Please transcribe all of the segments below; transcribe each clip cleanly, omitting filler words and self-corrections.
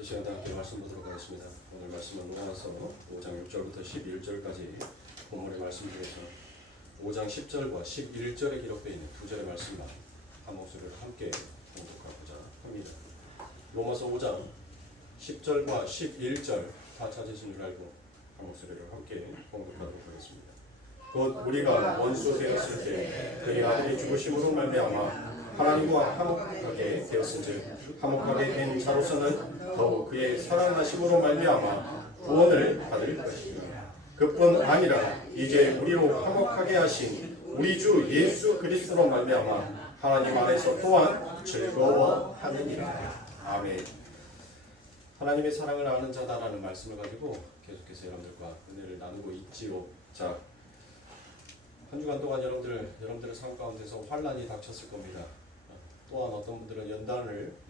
이 시간 함께 말씀 보도록 하겠습니다. 오늘 말씀은 로마서 5장 6절부터 11절까지 본문의 말씀 중에서 5장 10절과 11절에 기록되어 있는 두 절의 말씀만 한 목소리로 함께 공독하고자 합니다. 로마서 5장 10절과 11절 다 찾으신 줄 알고 한 목소리로 함께 공독하도록 하겠습니다. 곧 우리가 원수 되었을 때 그의 아들이 죽으심으로 말미암아 하나님과 화목하게 되었은즉 화목하게 된 자로서는 더욱 그의 사랑하심으로 말미암아 구원을 받을 것이니라. 그뿐 아니라 이제 우리로 화목하게 하신 우리 주 예수 그리스도로 말미암아 하나님 안에서 또한 즐거워하느니라. 아멘. 하나님의 사랑을 아는 자다라는 말씀을 가지고 계속해서 여러분들과 은혜를 나누고 있지요. 자, 한 주간 동안 여러분들의 삶 가운데서 환난이 닥쳤을 겁니다. 또한 어떤 분들은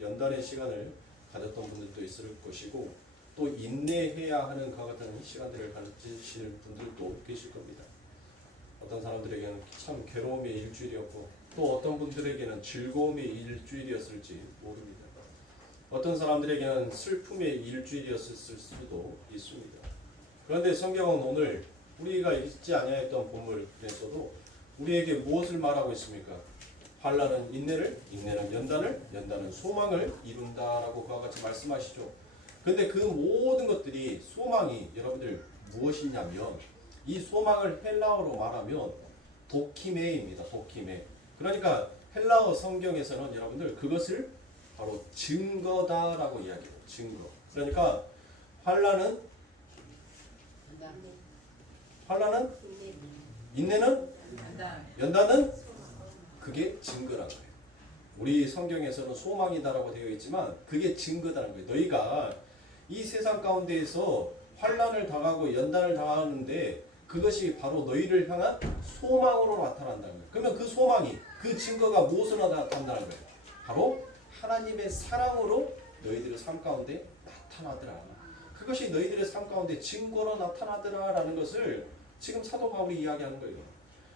연단의 시간을 가졌던 분들도 있을 것이고, 또 인내해야 하는 그와 같은 시간들을 가지실 분들도 계실 겁니다. 어떤 사람들에게는 참 괴로움의 일주일이었고, 또 어떤 분들에게는 즐거움의 일주일이었을지 모릅니다. 어떤 사람들에게는 슬픔의 일주일이었을 수도 있습니다. 그런데 성경은 오늘 우리가 읽지 아니하였던 본문에서도 우리에게 무엇을 말하고 있습니까? 환난은 인내를, 인내는 연단을, 연단은 소망을 이룬다라고 그와 같이 말씀하시죠. 근데 그 모든 것들이 소망이 여러분들 무엇이냐면 이 소망을 헬라어로 말하면 도키메입니다. 도키메. 그러니까 헬라어 성경에서는 여러분들 그것을 바로 증거다라고 이야기해요. 증거. 그러니까 환난은 인내는 연단은 그게 증거라는 거예요. 우리 성경에서는 소망이다라고 되어 있지만 그게 증거다는 거예요. 너희가 이 세상 가운데에서 환난을 당하고 연단을 당하는데 그것이 바로 너희를 향한 소망으로 나타난다는 거예요. 그러면 그 소망이, 그 증거가 무엇으로 나타난다는 거예요? 바로 하나님의 사랑으로 너희들의 삶 가운데 나타나더라. 그것이 너희들의 삶 가운데 증거로 나타나더라라는 것을 지금 사도 바울이 이야기하는 거예요.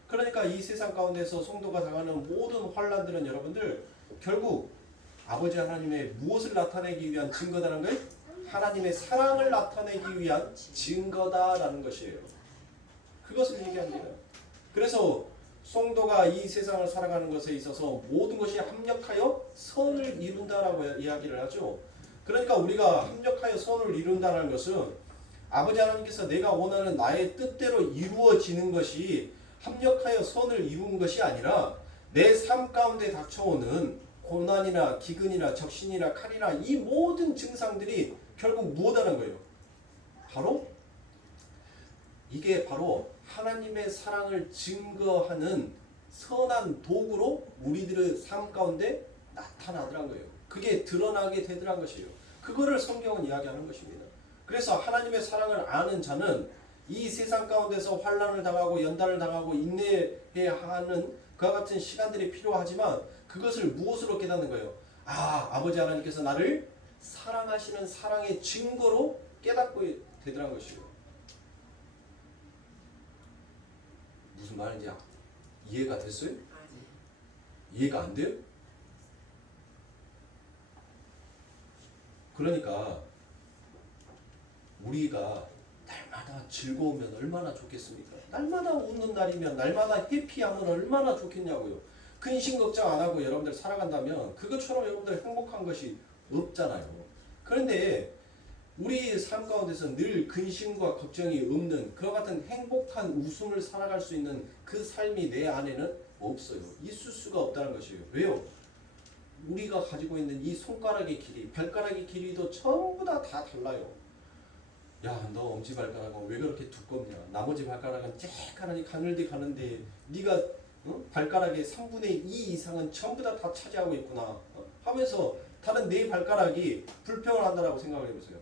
그러니까 이 세상 가운데서 성도가 당하는 모든 환난들은 여러분들 결국 아버지 하나님의 무엇을 나타내기 위한 증거다라는 거예요? 하나님의 사랑을 나타내기 위한 증거다라는 것이에요. 그것을 얘기합니다. 그래서 성도가 이 세상을 살아가는 것에 있어서 모든 것이 합력하여 선을 이룬다라고 이야기를 하죠. 그러니까 우리가 합력하여 선을 이룬다는 것은 아버지 하나님께서 내가 원하는 나의 뜻대로 이루어지는 것이 합력하여 선을 이루는 것이 아니라 내 삶 가운데 닥쳐오는 고난이나 기근이나 적신이나 칼이나 이 모든 증상들이 결국 무엇하는 거예요? 이게 바로 하나님의 사랑을 증거하는 선한 도구로 우리들의 삶 가운데 나타나더란 거예요. 그게 드러나게 되더란 것이에요. 그거를 성경은 이야기하는 것입니다. 그래서 하나님의 사랑을 아는 자는 이 세상 가운데서 환난을 당하고 연단을 당하고 인내해야 하는 그와 같은 시간들이 필요하지만 그것을 무엇으로 깨닫는 거예요? 아버지 하나님께서 나를 사랑하시는 사랑의 증거로 깨닫고 되더란 것이에요. 무슨 말인지 이해가 됐어요? 이해가 안 돼요? 그러니까 우리가 날마다 즐거우면 얼마나 좋겠습니까? 날마다 웃는 날이면, 날마다 해피하면 얼마나 좋겠냐고요. 근심 걱정 안 하고 여러분들 살아간다면 그것처럼 여러분들 행복한 것이 없잖아요. 그런데 우리 삶 가운데서 늘 근심과 걱정이 없는 그와 같은 행복한 웃음을 살아갈 수 있는 그 삶이 내 안에는 없어요. 있을 수가 없다는 것이에요. 왜요? 우리가 가지고 있는 이 손가락의 길이, 발가락의 길이도 전부 다 달라요. 야, 너 엄지발가락은 왜 그렇게 두껍냐? 나머지 발가락은 쬐까니 가늘데 네가 발가락의 3분의 2 이상은 전부 다 차지하고 있구나 하면서 다른 네 발가락이 불평을 한다라고 생각을 해보세요.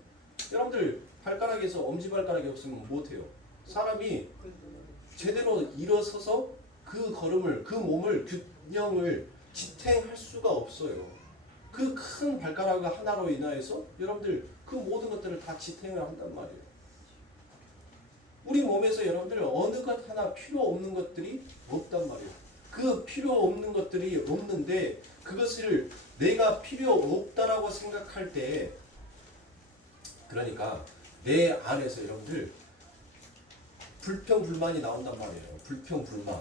여러분들 발가락에서 엄지발가락이 없으면 못해요. 사람이 제대로 일어서서 그 걸음을, 그 몸을, 균형을 지탱할 수가 없어요. 그 큰 발가락 하나로 인하여서 여러분들 그 모든 것들을 다 지탱을 한단 말이에요. 우리 몸에서 여러분들 어느 것 하나 필요 없는 것들이 없단 말이에요. 그 필요 없는 것들이 없는데 그것을 내가 필요 없다라고 생각할 때 그러니까 내 안에서 여러분들 불평불만이 나온단 말이에요. 불평불만.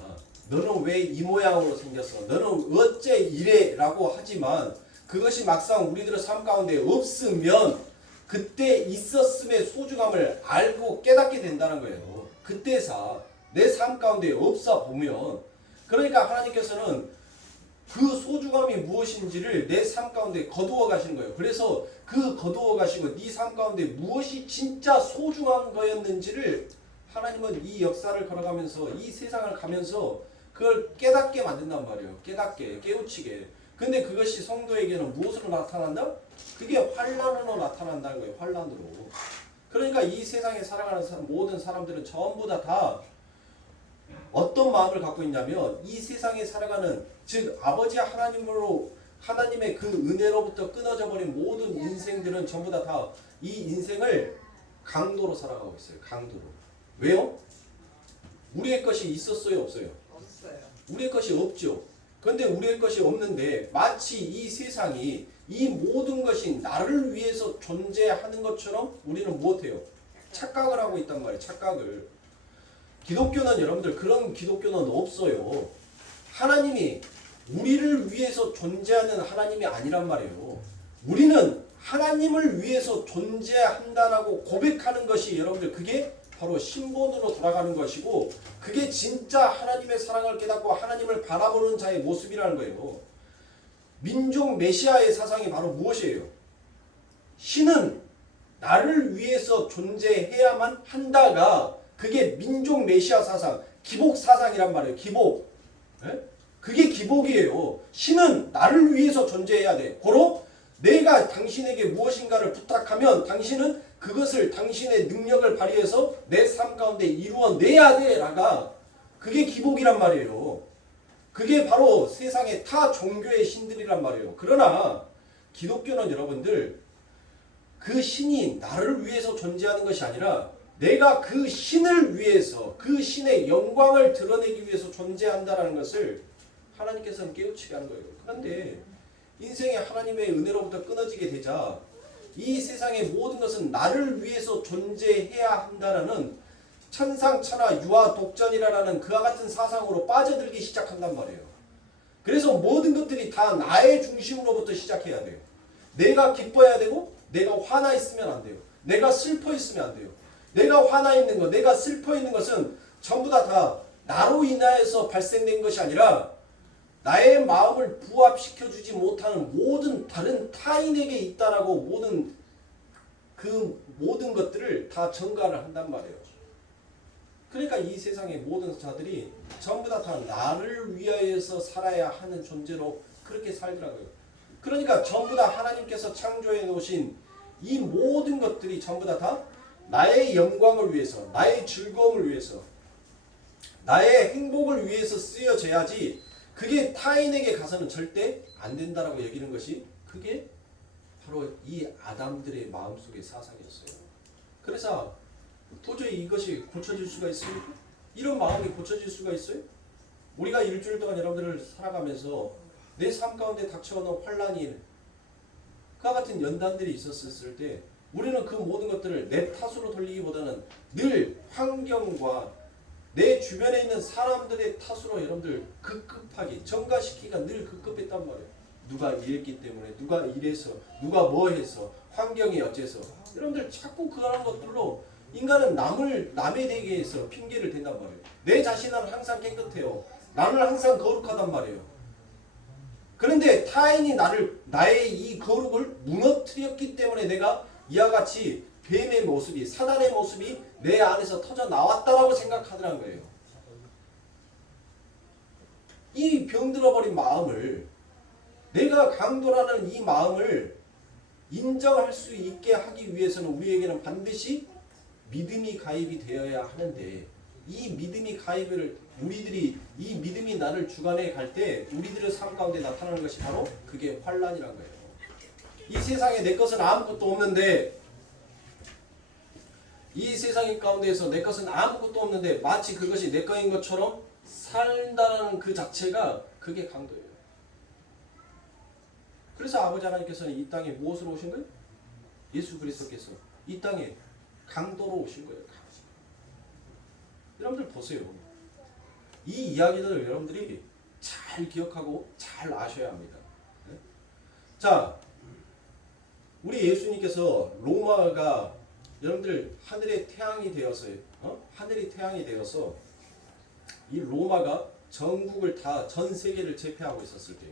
너는 왜 이 모양으로 생겼어? 너는 어째 이래? 라고 하지만 그것이 막상 우리들의 삶 가운데 없으면 그때 있었음의 소중함을 알고 깨닫게 된다는 거예요. 그때서 내 삶 가운데 없어 보면, 그러니까 하나님께서는 그 소중함이 무엇인지를 내 삶 가운데 거두어 가시는 거예요. 그래서 그 거두어 가시고 네 삶 가운데 무엇이 진짜 소중한 거였는지를 하나님은 이 역사를 걸어가면서 이 세상을 가면서 그걸 깨닫게 만든단 말이에요. 깨닫게, 깨우치게. 근데 그것이 성도에게는 무엇으로 나타난다? 그게 환란으로 나타난다는 거예요. 환란으로. 그러니까 이 세상에 살아가는 모든 사람들은 전부 다 어떤 마음을 갖고 있냐면 이 세상에 살아가는, 즉 아버지 하나님으로 하나님의 그 은혜로부터 끊어져 버린 모든 인생들은 전부 다 이 인생을 강도로 살아가고 있어요. 강도로. 왜요? 우리의 것이 있었어요, 없어요? 없어요. 우리의 것이 없죠. 그런데 우리의 것이 없는데 마치 이 세상이 이 모든 것이 나를 위해서 존재하는 것처럼 우리는 무엇해요? 착각을 하고 있단 말이에요. 착각을. 기독교는 여러분들 그런 기독교는 없어요. 하나님이 우리를 위해서 존재하는 하나님이 아니란 말이에요. 우리는 하나님을 위해서 존재한다라고 고백하는 것이 여러분들 그게 바로 신본으로 돌아가는 것이고, 그게 진짜 하나님의 사랑을 깨닫고 하나님을 바라보는 자의 모습이라는 거예요. 민족 메시아의 사상이 바로 무엇이에요? 신은 나를 위해서 존재해야만 한다가 그게 민족 메시아 사상, 기복 사상이란 말이에요. 기복. 네? 그게 기복이에요. 신은 나를 위해서 존재해야 돼. 고로 내가 당신에게 무엇인가를 부탁하면 당신은 그것을 당신의 능력을 발휘해서 내 삶 가운데 이루어내야 돼. 라가 그게 기복이란 말이에요. 그게 바로 세상의 타 종교의 신들이란 말이에요. 그러나 기독교는 여러분들 그 신이 나를 위해서 존재하는 것이 아니라 내가 그 신을 위해서 그 신의 영광을 드러내기 위해서 존재한다는 것을 하나님께서는 깨우치게 하는 거예요. 그런데 인생이 하나님의 은혜로부터 끊어지게 되자 이 세상의 모든 것은 나를 위해서 존재해야 한다는 천상천하 유아 독전이라는 그와 같은 사상으로 빠져들기 시작한단 말이에요. 그래서 모든 것들이 다 나의 중심으로부터 시작해야 돼요. 내가 기뻐해야 되고 내가 화나 있으면 안 돼요. 내가 슬퍼 있으면 안 돼요. 내가 화나 있는 것, 내가 슬퍼 있는 것은 전부 다 나로 인하여서 발생된 것이 아니라 나의 마음을 부합시켜주지 못하는 모든 다른 타인에게 있다라고 모든 것들을 다 전가를 한단 말이에요. 그러니까 이 세상의 모든 자들이 전부 다 나를 위하여서 살아야 하는 존재로 그렇게 살더라고요. 그러니까 전부 다 하나님께서 창조해 놓으신 이 모든 것들이 전부 다 나의 영광을 위해서, 나의 즐거움을 위해서, 나의 행복을 위해서 쓰여져야지 그게 타인에게 가서는 절대 안 된다라고 여기는 것이 그게 바로 이 아담들의 마음속의 사상이었어요. 그래서 도저히 이것이 고쳐질 수가 있습니까? 이런 마음이 고쳐질 수가 있어요? 우리가 일주일 동안 여러분들을 살아가면서 내 삶 가운데 닥쳐오는 환란이 그와 같은 연단들이 있었을 때 우리는 그 모든 것들을 내 탓으로 돌리기보다는 늘 환경과 내 주변에 있는 사람들의 탓으로 여러분들 급급하게 전가시키기가 늘 급급했단 말이에요. 누가 이랬기 때문에, 누가 이래서, 누가 뭐 해서, 환경이 어째서. 여러분들 자꾸 그런 것들로 인간은 남에 대해서 핑계를 댄단 말이에요. 내 자신은 항상 깨끗해요. 나는 항상 거룩하단 말이에요. 그런데 타인이 나의 이 거룩을 무너뜨렸기 때문에 내가 이와 같이 뱀의 모습이, 사단의 모습이 내 안에서 터져 나왔다라고 생각하더란 거예요. 이 병들어버린 마음을, 내가 강도라는 이 마음을 인정할 수 있게 하기 위해서는 우리에게는 반드시 믿음이 가입이 되어야 하는데, 이 믿음이 가입을 우리들이 이 믿음이 나를 주관해 갈 때 우리들의 삶 가운데 나타나는 것이 바로 그게 환란이란 거예요. 이 세상에 내 것은 아무것도 없는데, 이 세상 가운데에서 내 것은 아무것도 없는데 마치 그것이 내 거인 것처럼 산다는 그 자체가 그게 강도예요. 그래서 아버지 하나님께서는 이 땅에 무엇으로 오신 거예요? 예수 그리스도께서 이 땅에 강도로 오신 거예요. 여러분들 보세요. 이 이야기들을 여러분들이 잘 기억하고 잘 아셔야 합니다. 네? 자, 우리 예수님께서 로마가 여러분들 하늘의 태양이 되어서요. 하늘이 태양이 되어서 이 로마가 전국을 다 전 세계를 제패하고 있었을 때요.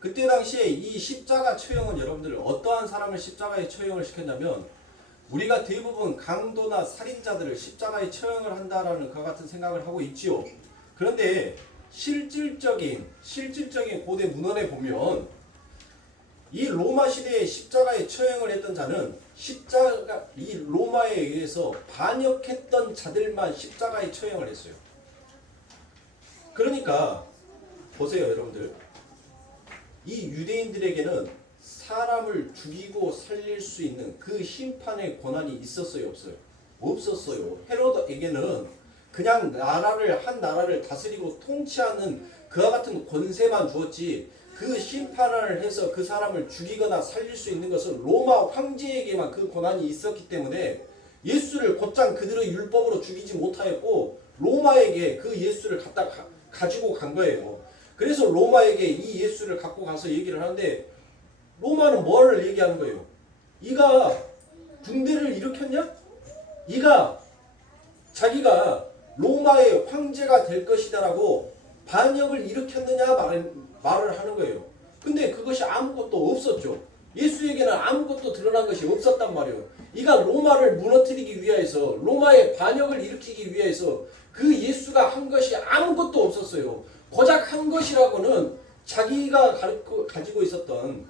그때 당시에 이 십자가 처형은 여러분들 어떠한 사람을 십자가에 처형을 시켰냐면 우리가 대부분 강도나 살인자들을 십자가에 처형을 한다라는 그와 같은 생각을 하고 있지요. 그런데 실질적인 고대 문헌에 보면 이 로마 시대에 십자가에 처형을 했던 자는 이 로마에 의해서 반역했던 자들만 십자가에 처형을 했어요. 그러니까 보세요, 여러분들. 이 유대인들에게는 사람을 죽이고 살릴 수 있는 그 심판의 권한이 있었어요, 없어요? 없었어요. 헤로드에게는 그냥 한 나라를 다스리고 통치하는 그와 같은 권세만 주었지 그 심판을 해서 그 사람을 죽이거나 살릴 수 있는 것은 로마 황제에게만 그 권한이 있었기 때문에 예수를 곧장 그들의 율법으로 죽이지 못하였고 로마에게 그 예수를 가지고 간 거예요. 그래서 로마에게 이 예수를 갖고 가서 얘기를 하는데 로마는 뭐를 얘기하는 거예요? 이가 붕대를 일으켰냐? 이가 자기가 로마의 황제가 될 것이다라고 반역을 일으켰느냐 말을 하는 거예요. 근데 그것이 아무것도 없었죠. 예수에게는 아무것도 드러난 것이 없었단 말이에요. 이가 로마를 무너뜨리기 위해서 로마의 반역을 일으키기 위해서 그 예수가 한 것이 아무것도 없었어요. 고작 한 것이라고는 자기가 가지고 있었던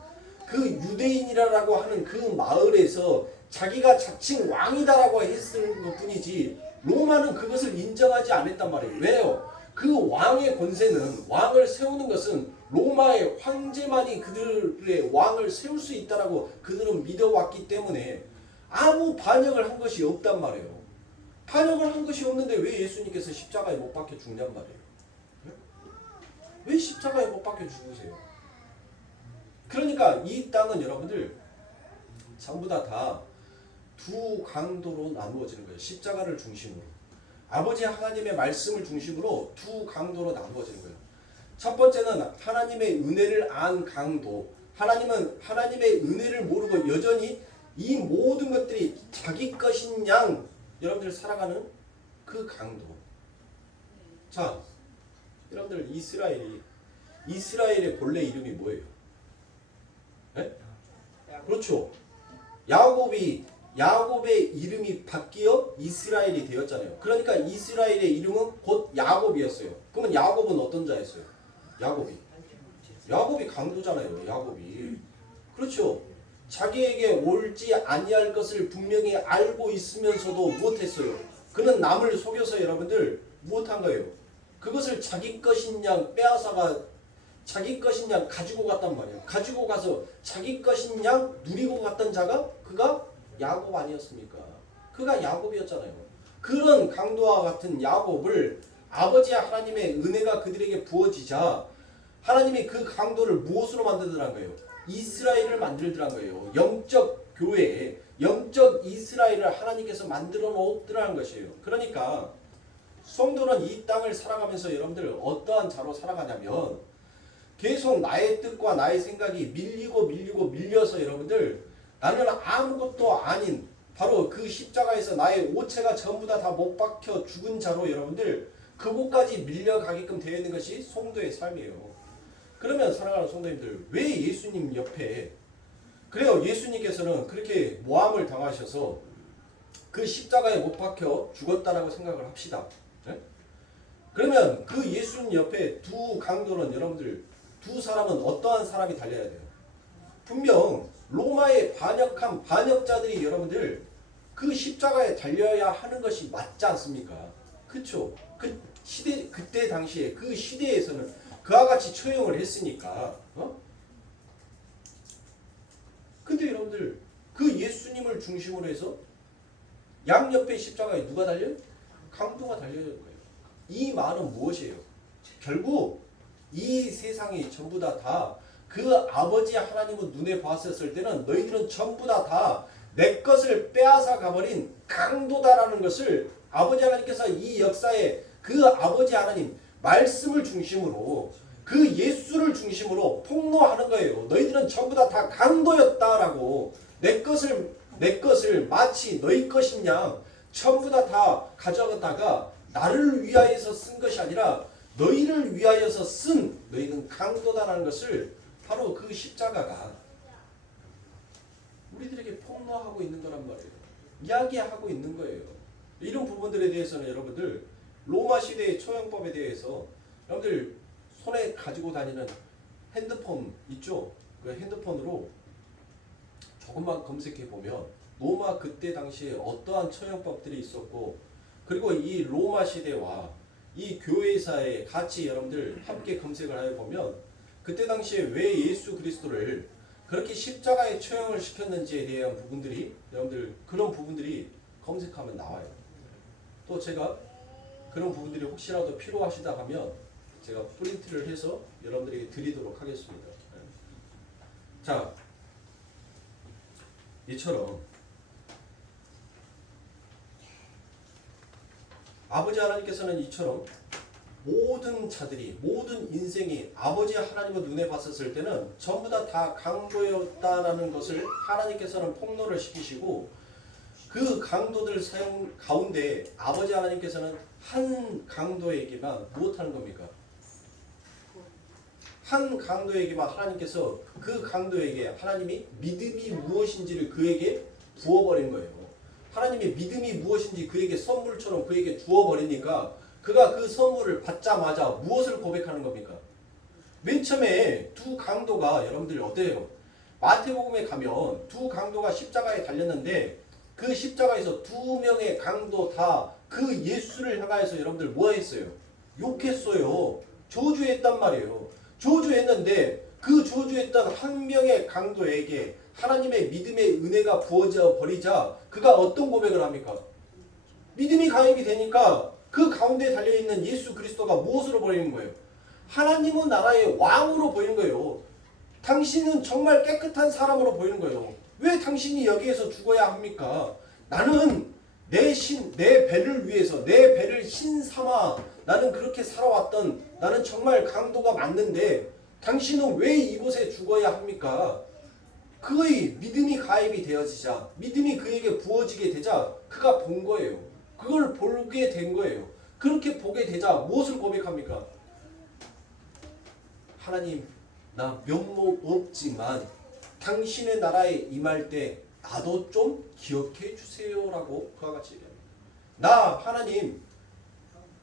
그 유대인이라고 하는 그 마을에서 자기가 자칭 왕이다라고 했을 것뿐이지 로마는 그것을 인정하지 않았단 말이에요. 왜요? 그 왕의 권세는 왕을 세우는 것은 로마의 황제만이 그들의 왕을 세울 수 있다라고 그들은 믿어왔기 때문에 아무 반역을 한 것이 없단 말이에요. 반역을 한 것이 없는데 왜 예수님께서 십자가에 못 박혀 죽냔 말이에요. 왜 십자가에 못 박혀 죽으세요? 그러니까 이 땅은 여러분들 전부 다 두 강도로 나누어지는 거예요. 십자가를 중심으로. 아버지 하나님의 말씀을 중심으로 두 강도로 나누어지는 거예요. 첫 번째는 하나님의 은혜를 안 강도. 하나님은 하나님의 은혜를 모르고 여전히 이 모든 것들이 자기 것인 양 여러분들 살아가는 그 강도. 자, 여러분들 이스라엘의 본래 이름이 뭐예요? 네? 그렇죠. 야곱의 이름이 바뀌어 이스라엘이 되었잖아요. 그러니까 이스라엘의 이름은 곧 야곱이었어요. 그러면 야곱은 어떤 자였어요? 야곱이 강도잖아요. 야곱이. 그렇죠. 자기에게 옳지 아니할 것을 분명히 알고 있으면서도 못했어요. 그는 남을 속여서 여러분들 못한 거예요. 그것을 자기 것인 양 빼앗아가 자기 것인 양 가지고 갔단 말이에요. 가지고 가서 자기 것인 양 누리고 갔던 자가 그가 야곱 아니었습니까? 그가 야곱이었잖아요. 그런 강도와 같은 야곱을 아버지 하나님의 은혜가 그들에게 부어지자 하나님이 그 강도를 무엇으로 만들더란 거예요? 이스라엘을 만들더란 거예요. 영적 교회, 영적 이스라엘을 하나님께서 만들어 놓더라는 것이에요. 그러니까 성도는 이 땅을 살아가면서 여러분들 어떠한 자로 살아가냐면 계속 나의 뜻과 나의 생각이 밀려서 여러분들 나는 아무것도 아닌 바로 그 십자가에서 나의 오체가 전부 다 못 박혀 죽은 자로 여러분들 그곳까지 밀려가게끔 되어 있는 것이 성도의 삶이에요. 그러면 사랑하는 성도님들 왜 예수님 옆에 그래요. 예수님께서는 그렇게 모함을 당하셔서 그 십자가에 못 박혀 죽었다라고 생각을 합시다. 네? 그러면 그 예수님 옆에 두 강도는 여러분들 두 사람은 어떠한 사람이 달려야 돼요? 분명 로마의 반역한 반역자들이 여러분들 그 십자가에 달려야 하는 것이 맞지 않습니까? 그렇죠? 그때 당시에 그 시대에서는 그와 같이 처형을 했으니까. 근데 여러분들 그 예수님을 중심으로 해서 양옆에 십자가에 누가 달려요? 강도가 달려야 할 거예요. 이 말은 무엇이에요? 결국 이 세상이 전부 다 그 아버지 하나님은 눈에 봤었을 때는 너희들은 전부 다 내 것을 빼앗아 가버린 강도다라는 것을 아버지 하나님께서 이 역사에 그 아버지 하나님 말씀을 중심으로 그 예수를 중심으로 폭로하는 거예요. 너희들은 전부 다 강도였다라고 내 것을 마치 너희 것인 양 전부 다 가져갔다가 나를 위하여서 쓴 것이 아니라 너희를 위하여서 쓴 너희는 강도다라는 것을 바로 그 십자가가 우리들에게 폭로하고 있는 거란 말이에요. 이야기하고 있는 거예요. 이런 부분들에 대해서는 여러분들 로마 시대의 처형법에 대해서 여러분들 손에 가지고 다니는 핸드폰 있죠? 그 핸드폰으로 조금만 검색해 보면 로마 그때 당시에 어떠한 처형법들이 있었고 그리고 이 로마 시대와 이 교회사에 같이 여러분들 함께 검색을 하여 보면 그때 당시에 왜 예수 그리스도를 그렇게 십자가에 처형을 시켰는지에 대한 부분들이 여러분들 그런 부분들이 검색하면 나와요. 또 제가 그런 부분들이 혹시라도 필요하시다 하면 제가 프린트를 해서 여러분들에게 드리도록 하겠습니다. 자, 이처럼 아버지 하나님께서는 이처럼 모든 자들이 모든 인생이 아버지 하나님의 눈에 봤었을 때는 전부 다 강도였다라는 것을 하나님께서는 폭로를 시키시고 그 강도들 사용 가운데 아버지 하나님께서는 한 강도에게만 무엇하는 겁니까? 한 강도에게만 하나님께서 그 강도에게 하나님이 믿음이 무엇인지를 그에게 부어버린 거예요. 하나님의 믿음이 무엇인지 그에게 선물처럼 그에게 주어버리니까 그가 그 선물을 받자마자 무엇을 고백하는 겁니까? 맨 처음에 두 강도가 여러분들 어때요? 마태복음에 가면 두 강도가 십자가에 달렸는데 그 십자가에서 두 명의 강도 다 그 예수를 향하여서 여러분들 뭐 했어요? 욕했어요. 저주했단 말이에요. 저주했는데 그 저주했던 한 명의 강도에게 하나님의 믿음의 은혜가 부어져 버리자 그가 어떤 고백을 합니까? 믿음이 가입이 되니까 그 가운데 달려있는 예수 그리스도가 무엇으로 보이는 거예요? 하나님은 나라의 왕으로 보이는 거예요. 당신은 정말 깨끗한 사람으로 보이는 거예요. 왜 당신이 여기에서 죽어야 합니까? 나는 내 배를 위해서 내 배를 신 삼아 나는 그렇게 살아왔던 나는 정말 강도가 맞는데 당신은 왜 이곳에 죽어야 합니까? 그의 믿음이 가입이 되어지자 믿음이 그에게 부어지게 되자 그가 본 거예요. 그걸 보게 된 거예요. 그렇게 보게 되자 무엇을 고백합니까? 하나님 나 면목 없지만 당신의 나라에 임할 때 나도 좀 기억해 주세요라고 그와 같이 얘기합니다. 나 하나님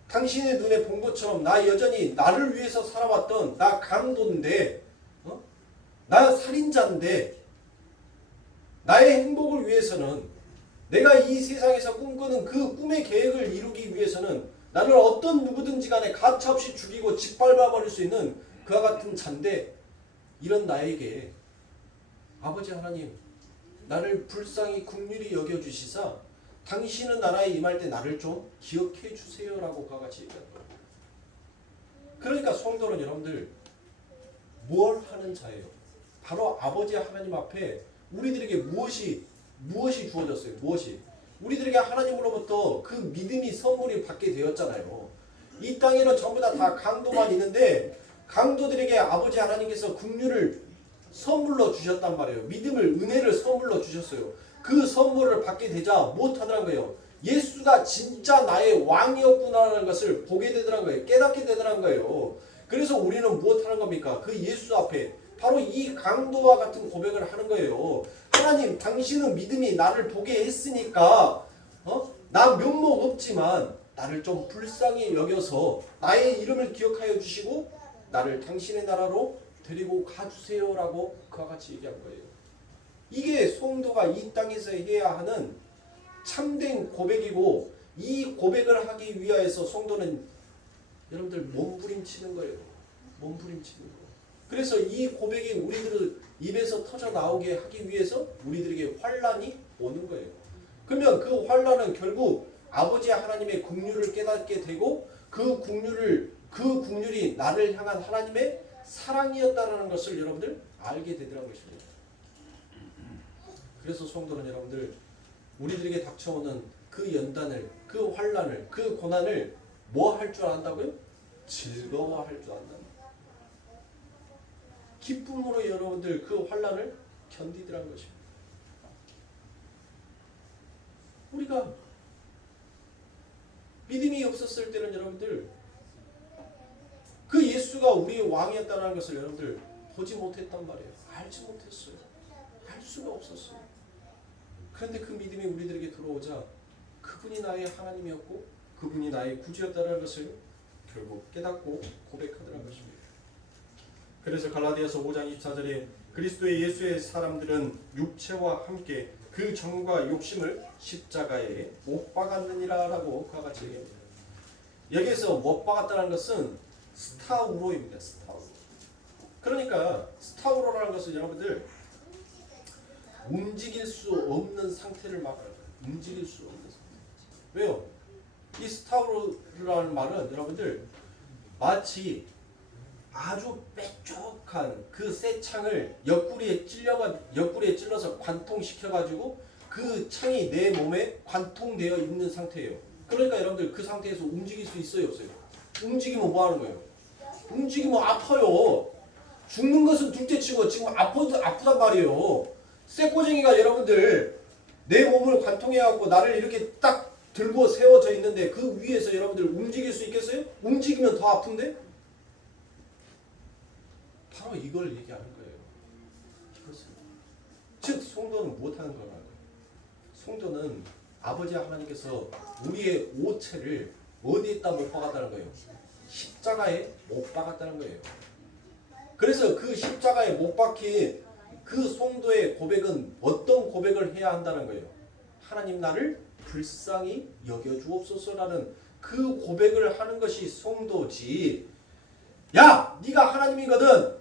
당신의 눈에 본 것처럼 나 여전히 나를 위해서 살아왔던 나 강도인데 나 살인자인데 나의 행복을 위해서는 내가 이 세상에서 꿈꾸는 그 꿈의 계획을 이루기 위해서는 나를 어떤 누구든지 간에 가차없이 죽이고 짓밟아버릴 수 있는 그와 같은 잔데 이런 나에게 아버지 하나님 나를 불쌍히 긍휼히 여겨주시사 당신은 나라에 임할 때 나를 좀 기억해 주세요라고 그와 같이 얘기하는 거예요. 그러니까 성도는 여러분들 뭘 하는 자예요? 바로 아버지 하나님 앞에 우리들에게 무엇이 주어졌어요? 무엇이? 우리들에게 하나님으로부터 그 믿음이 선물이 받게 되었잖아요. 이 땅에는 전부 다 강도만 있는데 강도들에게 아버지 하나님께서 긍휼을 선물로 주셨단 말이에요. 믿음을 은혜를 선물로 주셨어요. 그 선물을 받게 되자 못하더란 거예요. 예수가 진짜 나의 왕이었구나라는 것을 보게 되더란 거예요. 깨닫게 되더란 거예요. 그래서 우리는 무엇하는 겁니까? 그 예수 앞에 바로 이 강도와 같은 고백을 하는 거예요. 하나님 당신은 믿음이 나를 보게 했으니까 나 면목 없지만 나를 좀 불쌍히 여겨서 나의 이름을 기억하여 주시고 나를 당신의 나라로 데리고 가주세요라고 그와 같이 얘기한 거예요. 이게 성도가 이 땅에서 해야 하는 참된 고백이고 이 고백을 하기 위하여서 성도는 여러분들 몸부림치는 거예요. 몸부림치는 거. 그래서 이 고백이 우리들 입에서 터져 나오게 하기 위해서 우리들에게 환난이 오는 거예요. 그러면 그 환난은 결국 아버지 하나님의 긍휼을 깨닫게 되고 그 긍휼이 나를 향한 하나님의 사랑이었다라는 것을 여러분들 알게 되더라는 것입니다. 그래서 성도는 여러분들 우리들에게 닥쳐오는 그 연단을, 그 환난을, 그 고난을 뭐 할 줄 안다고요? 즐거워할 줄 안다. 기쁨으로 여러분들 그 환난을 견디더란 것입니다. 우리가 믿음이 없었을 때는 여러분들 그 예수가 우리의 왕이었다는 것을 여러분들 보지 못했단 말이에요. 알지 못했어요. 알 수가 없었어요. 그런데 그 믿음이 우리들에게 들어오자 그분이 나의 하나님이었고 그분이 나의 구주였다는 것을 결국 깨닫고 고백하더라는 것입니다. 그래서 갈라디아서 5장 24절에 그리스도의 예수의 사람들은 육체와 함께 그 정과 욕심을 십자가에 못 박았느니라 라고 그와 같이 얘기합니다. 여기에서 못 박았다는 것은 스타우로입니다. 스타우로. 그러니까 스타우로라는 것은 여러분들 움직일 수 없는 상태를 말하는 거예요. 움직일 수 없는 상태. 왜요? 이 스타우로라는 말은 여러분들 마치 아주 뾰족한 그 쇠 창을 옆구리에 찔러서 관통시켜가지고 그 창이 내 몸에 관통되어 있는 상태예요. 그러니까 여러분들 그 상태에서 움직일 수 있어요, 없어요? 움직이면 뭐 하는 거예요? 움직이면 아파요. 죽는 것은 둘째치고 지금 아프단 말이에요. 쇠꼬쟁이가 여러분들 내 몸을 관통해갖고 나를 이렇게 딱 들고 세워져 있는데 그 위에서 여러분들 움직일 수 있겠어요? 움직이면 더 아픈데? 바로 이걸 얘기하는 거예요. 이것은. 즉 성도는 못하는 거라는 거예요. 성도는 아버지 하나님께서 우리의 오체를 어디에다 못 박았다는 거예요? 십자가에 못 박았다는 거예요. 그래서 그 십자가에 못 박힌 그 성도의 고백은 어떤 고백을 해야 한다는 거예요? 하나님 나를 불쌍히 여겨주옵소서라는 그 고백을 하는 것이 성도지. 야, 네가 하나님이거든.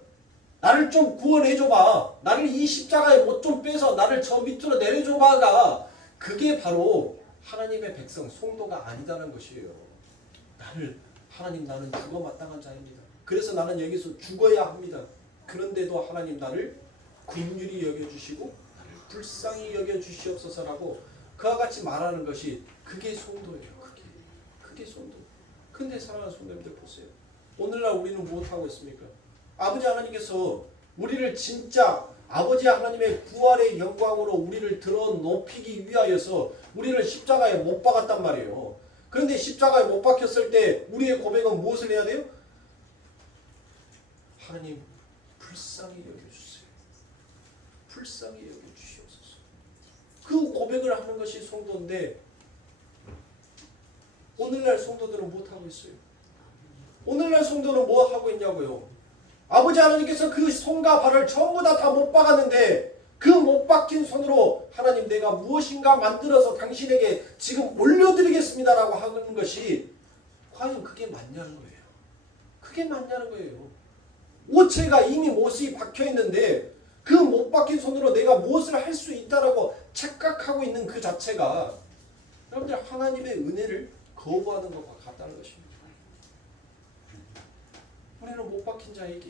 나를 좀 구원해줘봐. 나를 이 십자가에 못 좀 빼서 나를 저 밑으로 내려줘봐가 그게 바로 하나님의 백성 성도가 아니다는 것이에요. 하나님 나는 죽어 마땅한 자입니다. 그래서 나는 여기서 죽어야 합니다. 그런데도 하나님 나를 긍휼히 여겨주시고 나를 불쌍히 여겨주시옵소서라고 그와 같이 말하는 것이 그게 성도예요. 그게 성도. 근데 사랑하는 성도님들 보세요. 오늘날 우리는 무엇하고 있습니까? 아버지 하나님께서 우리를 진짜 아버지 하나님의 부활의 영광으로 우리를 들어 높이기 위하여서 우리를 십자가에 못 박았단 말이에요. 그런데 십자가에 못 박혔을 때 우리의 고백은 무엇을 해야 돼요? 하나님 불쌍히 여겨주세요. 불쌍히 여겨주시옵소서. 그 고백을 하는 것이 성도인데 오늘날 성도들은 못하고 있어요. 오늘날 성도는 뭐 하고 있냐고요? 아버지 하나님께서 그 손과 발을 전부 다 못 박았는데 그 못 박힌 손으로 하나님 내가 무엇인가 만들어서 당신에게 지금 올려드리겠습니다라고 하는 것이 과연 그게 맞냐는 거예요. 그게 맞냐는 거예요. 오체가 이미 못이 박혀있는데 그 못 박힌 손으로 내가 무엇을 할 수 있다라고 착각하고 있는 그 자체가 여러분들 하나님의 은혜를 거부하는 것과 같다는 것입니다. 우리는 못 박힌 자에게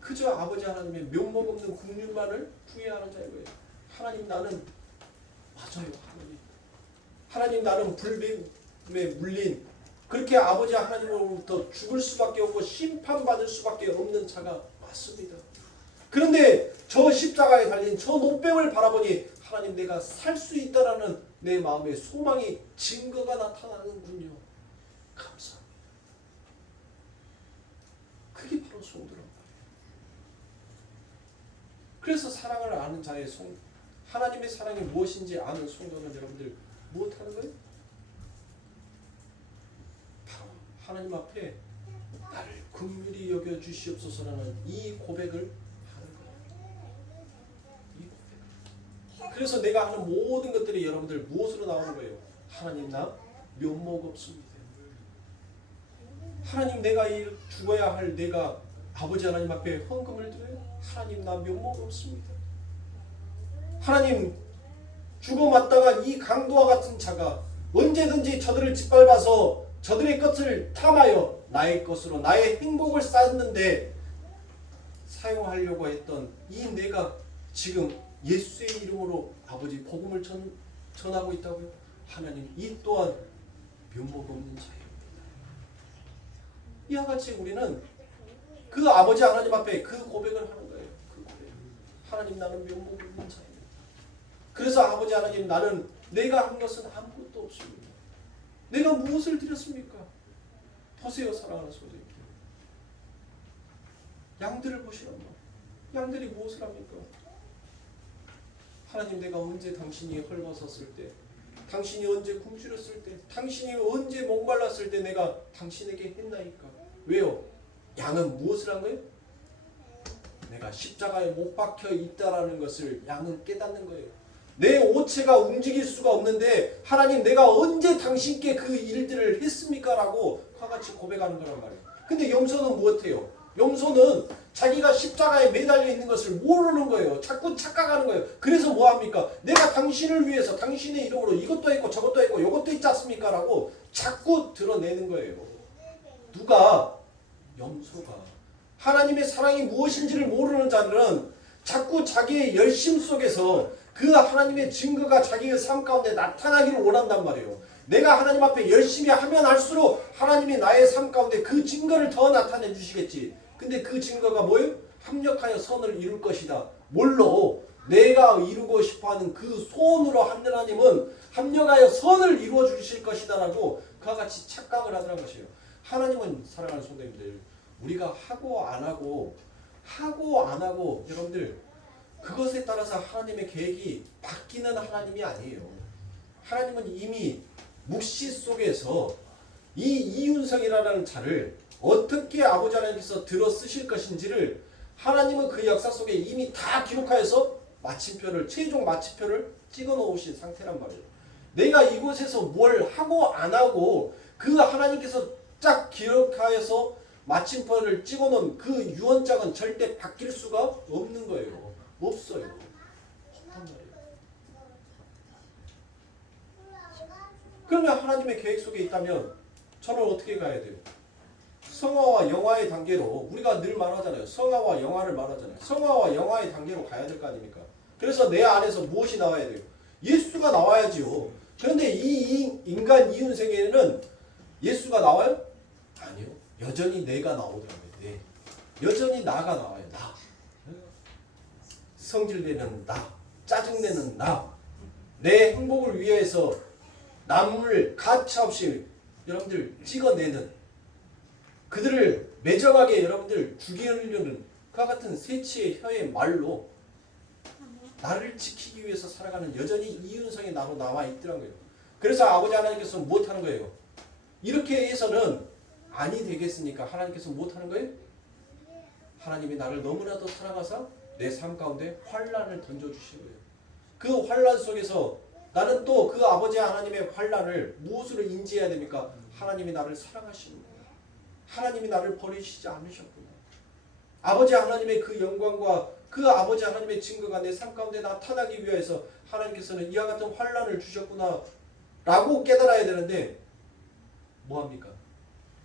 그저 아버지 하나님의 면목 없는 긍휼만을 구해하는 자이고요. 하나님 나는 맞아요. 하나님 나는 불뱀에 물린 그렇게 아버지 하나님으로부터 죽을 수밖에 없고 심판받을 수밖에 없는 자가 맞습니다. 그런데 저 십자가에 달린 저 노뱀을 바라보니 하나님 내가 살 수 있다라는 내 마음의 소망이 증거가 나타나는군요. 감사합니다. 그게 바로 성도란 말이에요. 그래서 사랑을 아는 자의 하나님의 사랑이 무엇인지 아는 성도는 여러분들 무엇하는 거예요? 바로 하나님 앞에 나를 긍휼히 여겨 주시옵소서라는 이 고백을 하는 거예요. 이 고백. 그래서 내가 하는 모든 것들이 여러분들 무엇으로 나오는 거예요? 하나님 나 면목 없습니다. 하나님 내가 죽어야 할 내가 아버지 하나님 앞에 헌금을 드려요. 하나님 나 면목 없습니다. 하나님 죽어 맞다가 이 강도와 같은 자가 언제든지 저들을 짓밟아서 저들의 것을 탐하여 나의 것으로 나의 행복을 쌓는데 사용하려고 했던 이 내가 지금 예수의 이름으로 아버지 복음을 전하고 있다고요? 하나님 이 또한 면목 없는 자입니다. 이와 같이 우리는 그 아버지 하나님 앞에 그 고백을 하는 거예요. 그 고백. 하나님 나는 면목 없는 자입니다. 그래서 아버지 하나님 나는 내가 한 것은 아무것도 없습니다. 내가 무엇을 드렸습니까? 보세요 사랑하는 소대님. 양들을 보시란다. 양들이 무엇을 합니까? 하나님 내가 언제 당신이 헐벗었을 때, 당신이 언제 굶주렸을 때, 당신이 언제 목말랐을 때 내가 당신에게 했나이까? 왜요? 양은 무엇을 한 거예요? 내가 십자가에 못 박혀 있다라는 것을 양은 깨닫는 거예요. 내 오체가 움직일 수가 없는데 하나님 내가 언제 당신께 그 일들을 했습니까? 라고 그와 같이 고백하는 거란 말이에요. 근데 염소는 무엇해요? 염소는 자기가 십자가에 매달려 있는 것을 모르는 거예요. 자꾸 착각하는 거예요. 그래서 뭐합니까? 내가 당신을 위해서 당신의 이름으로 이것도 했고 저것도 했고 이것도 있지 않습니까? 라고 자꾸 드러내는 거예요. 누가? 염소가. 하나님의 사랑이 무엇인지를 모르는 자들은 자꾸 자기의 열심 속에서 그 하나님의 증거가 자기의 삶 가운데 나타나기를 원한단 말이에요. 내가 하나님 앞에 열심히 하면 할수록 하나님이 나의 삶 가운데 그 증거를 더 나타내 주시겠지. 근데 그 증거가 뭐예요? 합력하여 선을 이룰 것이다. 뭘로? 내가 이루고 싶어하는 그 소원으로 하나님은 합력하여 선을 이루어 주실 것이다 라고 그와 같이 착각을 하더라는 것이에요. 하나님은 사랑하는 성도님들, 우리가 하고 안 하고 여러분들 그것에 따라서 하나님의 계획이 바뀌는 하나님이 아니에요. 하나님은 이미 묵시 속에서 이 이윤성이라는 자를 어떻게 아버지 하나님께서 들어 쓰실 것인지를 하나님은 그 역사 속에 이미 다 기록하여서 마침표를, 최종 마침표를 찍어 놓으신 상태란 말이에요. 내가 이곳에서 뭘 하고 안 하고 그 하나님께서 쫙 기록하여서 마침표를 찍어 놓은 그 유언장은 절대 바뀔 수가 없는 거예요. 없어요. 없단 말이에요. 그러면 하나님의 계획 속에 있다면 저는 어떻게 가야 돼요? 성화와 영화의 단계로 우리가 늘 말하잖아요. 성화와 영화를 말하잖아요. 성화와 영화의 단계로 가야 될 거 아닙니까? 그래서 내 안에서 무엇이 나와야 돼요? 예수가 나와야지요. 그런데 이 인간 이윤생에는 예수가 나와요? 아니요. 여전히 내가 나오더라고요. 네. 여전히 나가 나와요. 나. 성질내는 나. 짜증내는 나. 내 행복을 위해서 남을 가차없이 여러분들 찍어내는, 그들을 매정하게 여러분들 죽이려는 그와 같은 새치의 혀의 말로 나를 지키기 위해서 살아가는 여전히 이윤성이 나로 나와 있더라고요. 그래서 아버지 하나님께서 못하는 거예요. 이렇게 해서는 아니 되겠으니까 하나님께서 못하는 거예요? 하나님이 나를 너무나도 사랑하사 내 삶 가운데 환난을 던져주신 거예요. 그 환난 속에서 나는 또 그 아버지 하나님의 환난을 무엇으로 인지해야 됩니까? 하나님이 나를 사랑하시는 거예요. 하나님이 나를 버리시지 않으셨구나. 아버지 하나님의 그 영광과 그 아버지 하나님의 증거가 내 삶 가운데 나타나기 위해서 하나님께서는 이와 같은 환난을 주셨구나 라고 깨달아야 되는데 뭐합니까?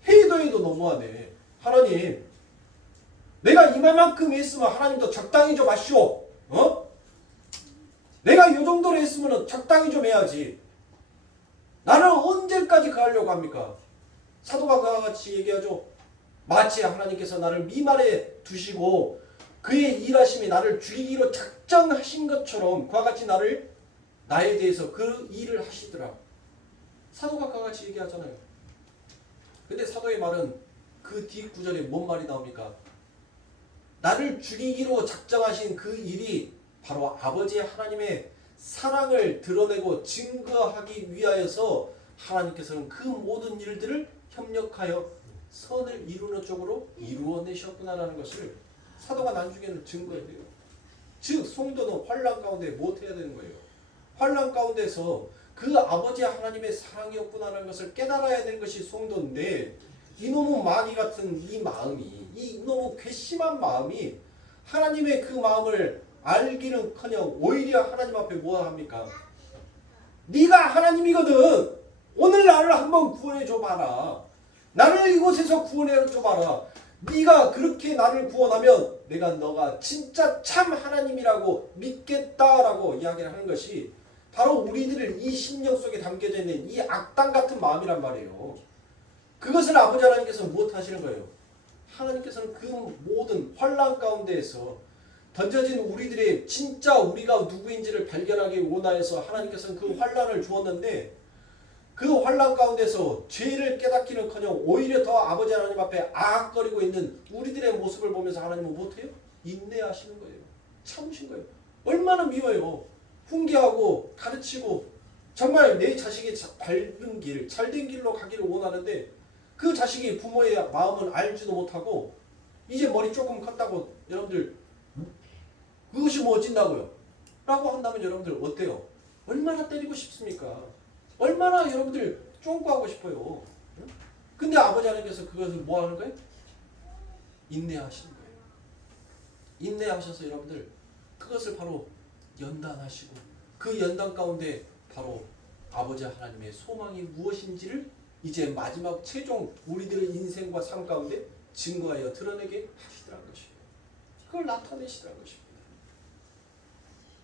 해도 너무하네. 하나님 내가 이만큼 했으면 하나님도 적당히 좀 하시오. 내가 이 정도로 했으면 적당히 좀 해야지. 나는 언제까지 가려고 합니까? 사도가 그와 같이 얘기하죠. 마치 하나님께서 나를 미말에 두시고 그의 일하심이 나를 죽이기로 작정하신 것처럼 그와 같이 나에 대해서 그 일을 하시더라. 사도가 그와 같이 얘기하잖아요. 근데 사도의 말은 그 뒷구절에 뭔 말이 나옵니까? 나를 죽이기로 작정하신 그 일이 바로 아버지 하나님의 사랑을 드러내고 증거하기 위하여서 하나님께서는 그 모든 일들을 협력하여 선을 이루는 쪽으로 이루어내셨구나라는 것을 사도가 나중에는 증거해야 돼요. 즉 성도는 환난 가운데 못해야 되는 거예요. 환난 가운데서 그 아버지 하나님의 사랑이었구나라는 것을 깨달아야 되는 것이 성도인데 이놈의 마귀 같은 이 마음이, 이 너무 괘씸한 마음이 하나님의 그 마음을 알기는커녕 오히려 하나님 앞에 뭐 합니까? 네가 하나님이거든. 오늘 나를 한번 구원해 줘 봐라. 나를 이곳에서 구원해 줘 봐라. 네가 그렇게 나를 구원하면 내가 너가 진짜 참 하나님이라고 믿겠다라고 이야기를 하는 것이 바로 우리들을 이 심령 속에 담겨져 있는 이 악당 같은 마음이란 말이에요. 그것을 아버지 하나님께서 무엇 하시는 거예요? 하나님께서는 그 모든 환난 가운데에서 던져진 우리들의 진짜 우리가 누구인지를 발견하기 원하여서 하나님께서는 그 환난을 주었는데 그 환난 가운데서 죄를 깨닫기는커녕 오히려 더 아버지 하나님 앞에 아악거리고 있는 우리들의 모습을 보면서 하나님은 못해요? 인내하시는 거예요. 참으신 거예요. 얼마나 미워요. 훈계하고 가르치고 정말 내 자식이 바른 길, 잘된 길로 가기를 원하는데 그 자식이 부모의 마음을 알지도 못하고 이제 머리 조금 컸다고 여러분들 그것이 뭐 어찐다고요? 라고 한다면 여러분들 어때요? 얼마나 때리고 싶습니까? 얼마나 여러분들 쫑구하고 싶어요. 근데 아버지 하나님께서 그것을 뭐 하는 거예요? 인내하시는 거예요. 인내하셔서 여러분들 그것을 바로 연단하시고 그 연단 가운데 바로 아버지 하나님의 소망이 무엇인지를 이제 마지막 최종 우리들의 인생과 삶 가운데 증거하여 드러내게 하시더라는 것이에요. 그걸 나타내시더라는 것입니다.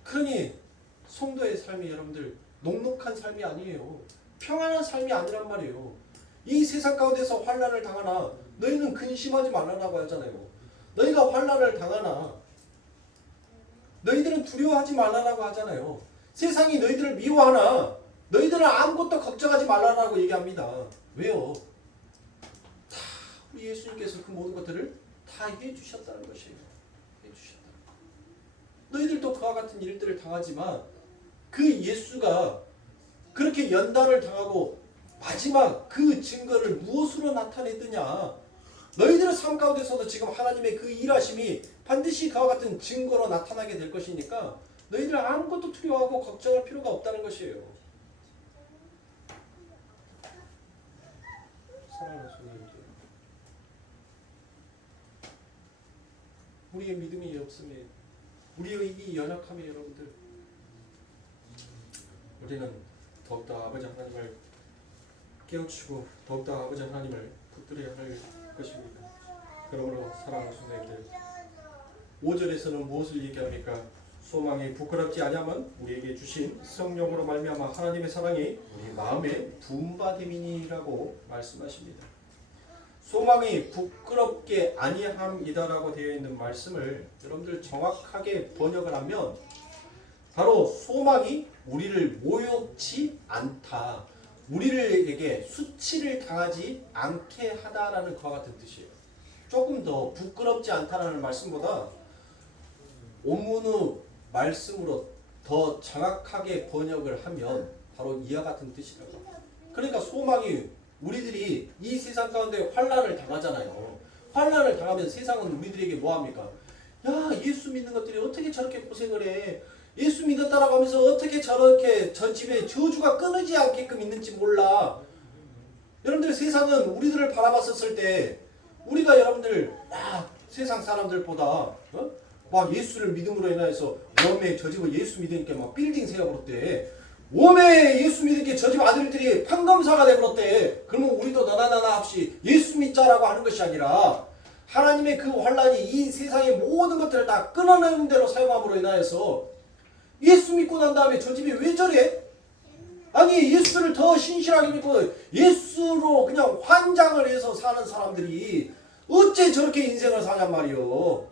그러니 성도의 삶이 여러분들 녹록한 삶이 아니에요. 평안한 삶이 아니란 말이에요. 이 세상 가운데서 환난을 당하나 너희는 근심하지 말라라고 하잖아요. 너희가 환난을 당하나 너희들은 두려워하지 말라라고 하잖아요. 세상이 너희들을 미워하나 너희들은 아무것도 걱정하지 말라라고 얘기합니다. 왜요? 다 우리 예수님께서 그 모든 것들을 다 해주셨다는 것이에요. 해주셨다. 너희들도 그와 같은 일들을 당하지만 그 예수가 그렇게 연단을 당하고 마지막 그 증거를 무엇으로 나타내느냐. 너희들의 삶 가운데서도 지금 하나님의 그 일하심이 반드시 그와 같은 증거로 나타나게 될 것이니까 너희들 아무것도 두려워하고 걱정할 필요가 없다는 것이에요. 사랑하는 성도님들, 우리의 믿음이 없음에 우리의 이 연약함에 여러분들 우리는 더욱더 아버지 하나님을 깨우치고 더욱더 아버지 하나님을 붙들어야 할 것입니다. 그러므로 사랑하는 성도님들 5절에서는 무엇을 얘기합니까? 소망이 부끄럽지 아니하면 우리에게 주신 성령으로 말미암아 하나님의 사랑이 우리 마음에 부음받음이니라고 말씀하십니다. 소망이 부끄럽게 아니함이다라고 되어 있는 말씀을 여러분들 정확하게 번역을 하면 바로 소망이 우리를 모욕치 않다. 우리에게 수치를 당하지 않게 하다라는 그와 같은 뜻이에요. 조금 더 부끄럽지 않다라는 말씀보다 온문의 말씀으로 더 정확하게 번역을 하면 바로 이와 같은 뜻이라고. 그러니까 소망이 우리들이 이 세상 가운데 환난을 당하잖아요. 환난을 당하면 세상은 우리들에게 뭐합니까? 야, 예수 믿는 것들이 어떻게 저렇게 고생을 해. 예수 믿었다라고 하면서 어떻게 저렇게 저 집에 저주가 끊이지 않게끔 있는지 몰라. 여러분들 세상은 우리들을 바라봤었을 때 우리가 여러분들 세상 사람들보다 막 예수를 믿음으로 인하여서 웜에 저 집은 예수 믿으니까 막 빌딩 세워버렸대. 웜에 예수 믿으니까 저 집 아들들이 판검사가 돼버렸대. 그러면 우리도 너나나나 없이 예수 믿자라고 하는 것이 아니라 하나님의 그 환란이 이 세상의 모든 것들을 다 끊어내는 대로 사용함으로 인하여서 예수 믿고 난 다음에 저 집이 왜 저래? 아니 예수를 더 신실하게 믿고 예수로 그냥 환장을 해서 사는 사람들이 어째 저렇게 인생을 사냔 말이요.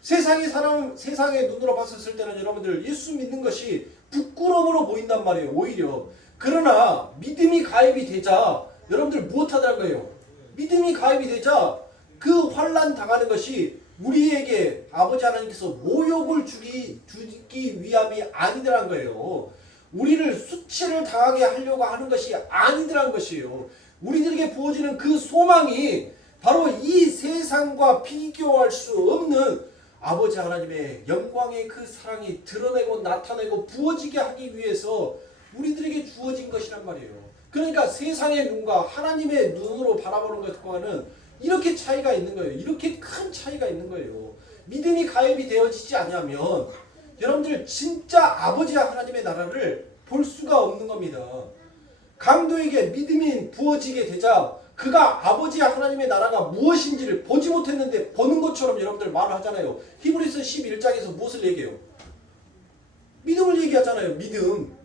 세상의 눈으로 봤었을 때는 여러분들 예수 믿는 것이 부끄러움으로 보인단 말이에요. 오히려. 그러나 믿음이 가입이 되자 여러분들 무엇하다는 거예요? 믿음이 가입이 되자 그 환난 당하는 것이 우리에게 아버지 하나님께서 모욕을 주기 위함이 아니더란 거예요. 우리를 수치를 당하게 하려고 하는 것이 아니더란 것이에요. 우리들에게 부어지는 그 소망이 바로 이 세상과 비교할 수 없는 아버지 하나님의 영광의 그 사랑이 드러내고 나타내고 부어지게 하기 위해서 우리들에게 주어진 것이란 말이에요. 그러니까 세상의 눈과 하나님의 눈으로 바라보는 것과는 이렇게 차이가 있는 거예요. 이렇게 큰 차이가 있는 거예요. 믿음이 가입이 되어지지 않으면 여러분들 진짜 아버지 하나님의 나라를 볼 수가 없는 겁니다. 강도에게 믿음이 부어지게 되자 그가 아버지 하나님의 나라가 무엇인지를 보지 못했는데 보는 것처럼 여러분들 말을 하잖아요. 히브리서 11장에서 무엇을 얘기해요? 믿음을 얘기하잖아요. 믿음.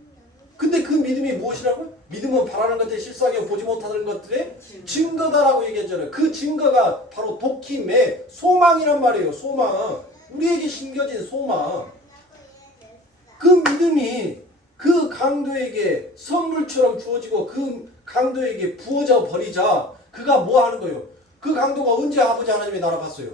근데 그 믿음이 무엇이라고요? 믿음은 바라는 것들의 실상이요 보지 못하는 것들의 증거다라고 얘기했잖아요. 그 증거가 바로 도킴의 소망이란 말이에요. 소망. 우리에게 심겨진 소망. 그 믿음이 그 강도에게 선물처럼 주어지고 그 강도에게 부어져 버리자 그가 뭐 하는 거예요? 그 강도가 언제 아버지 하나님의 나라 봤어요?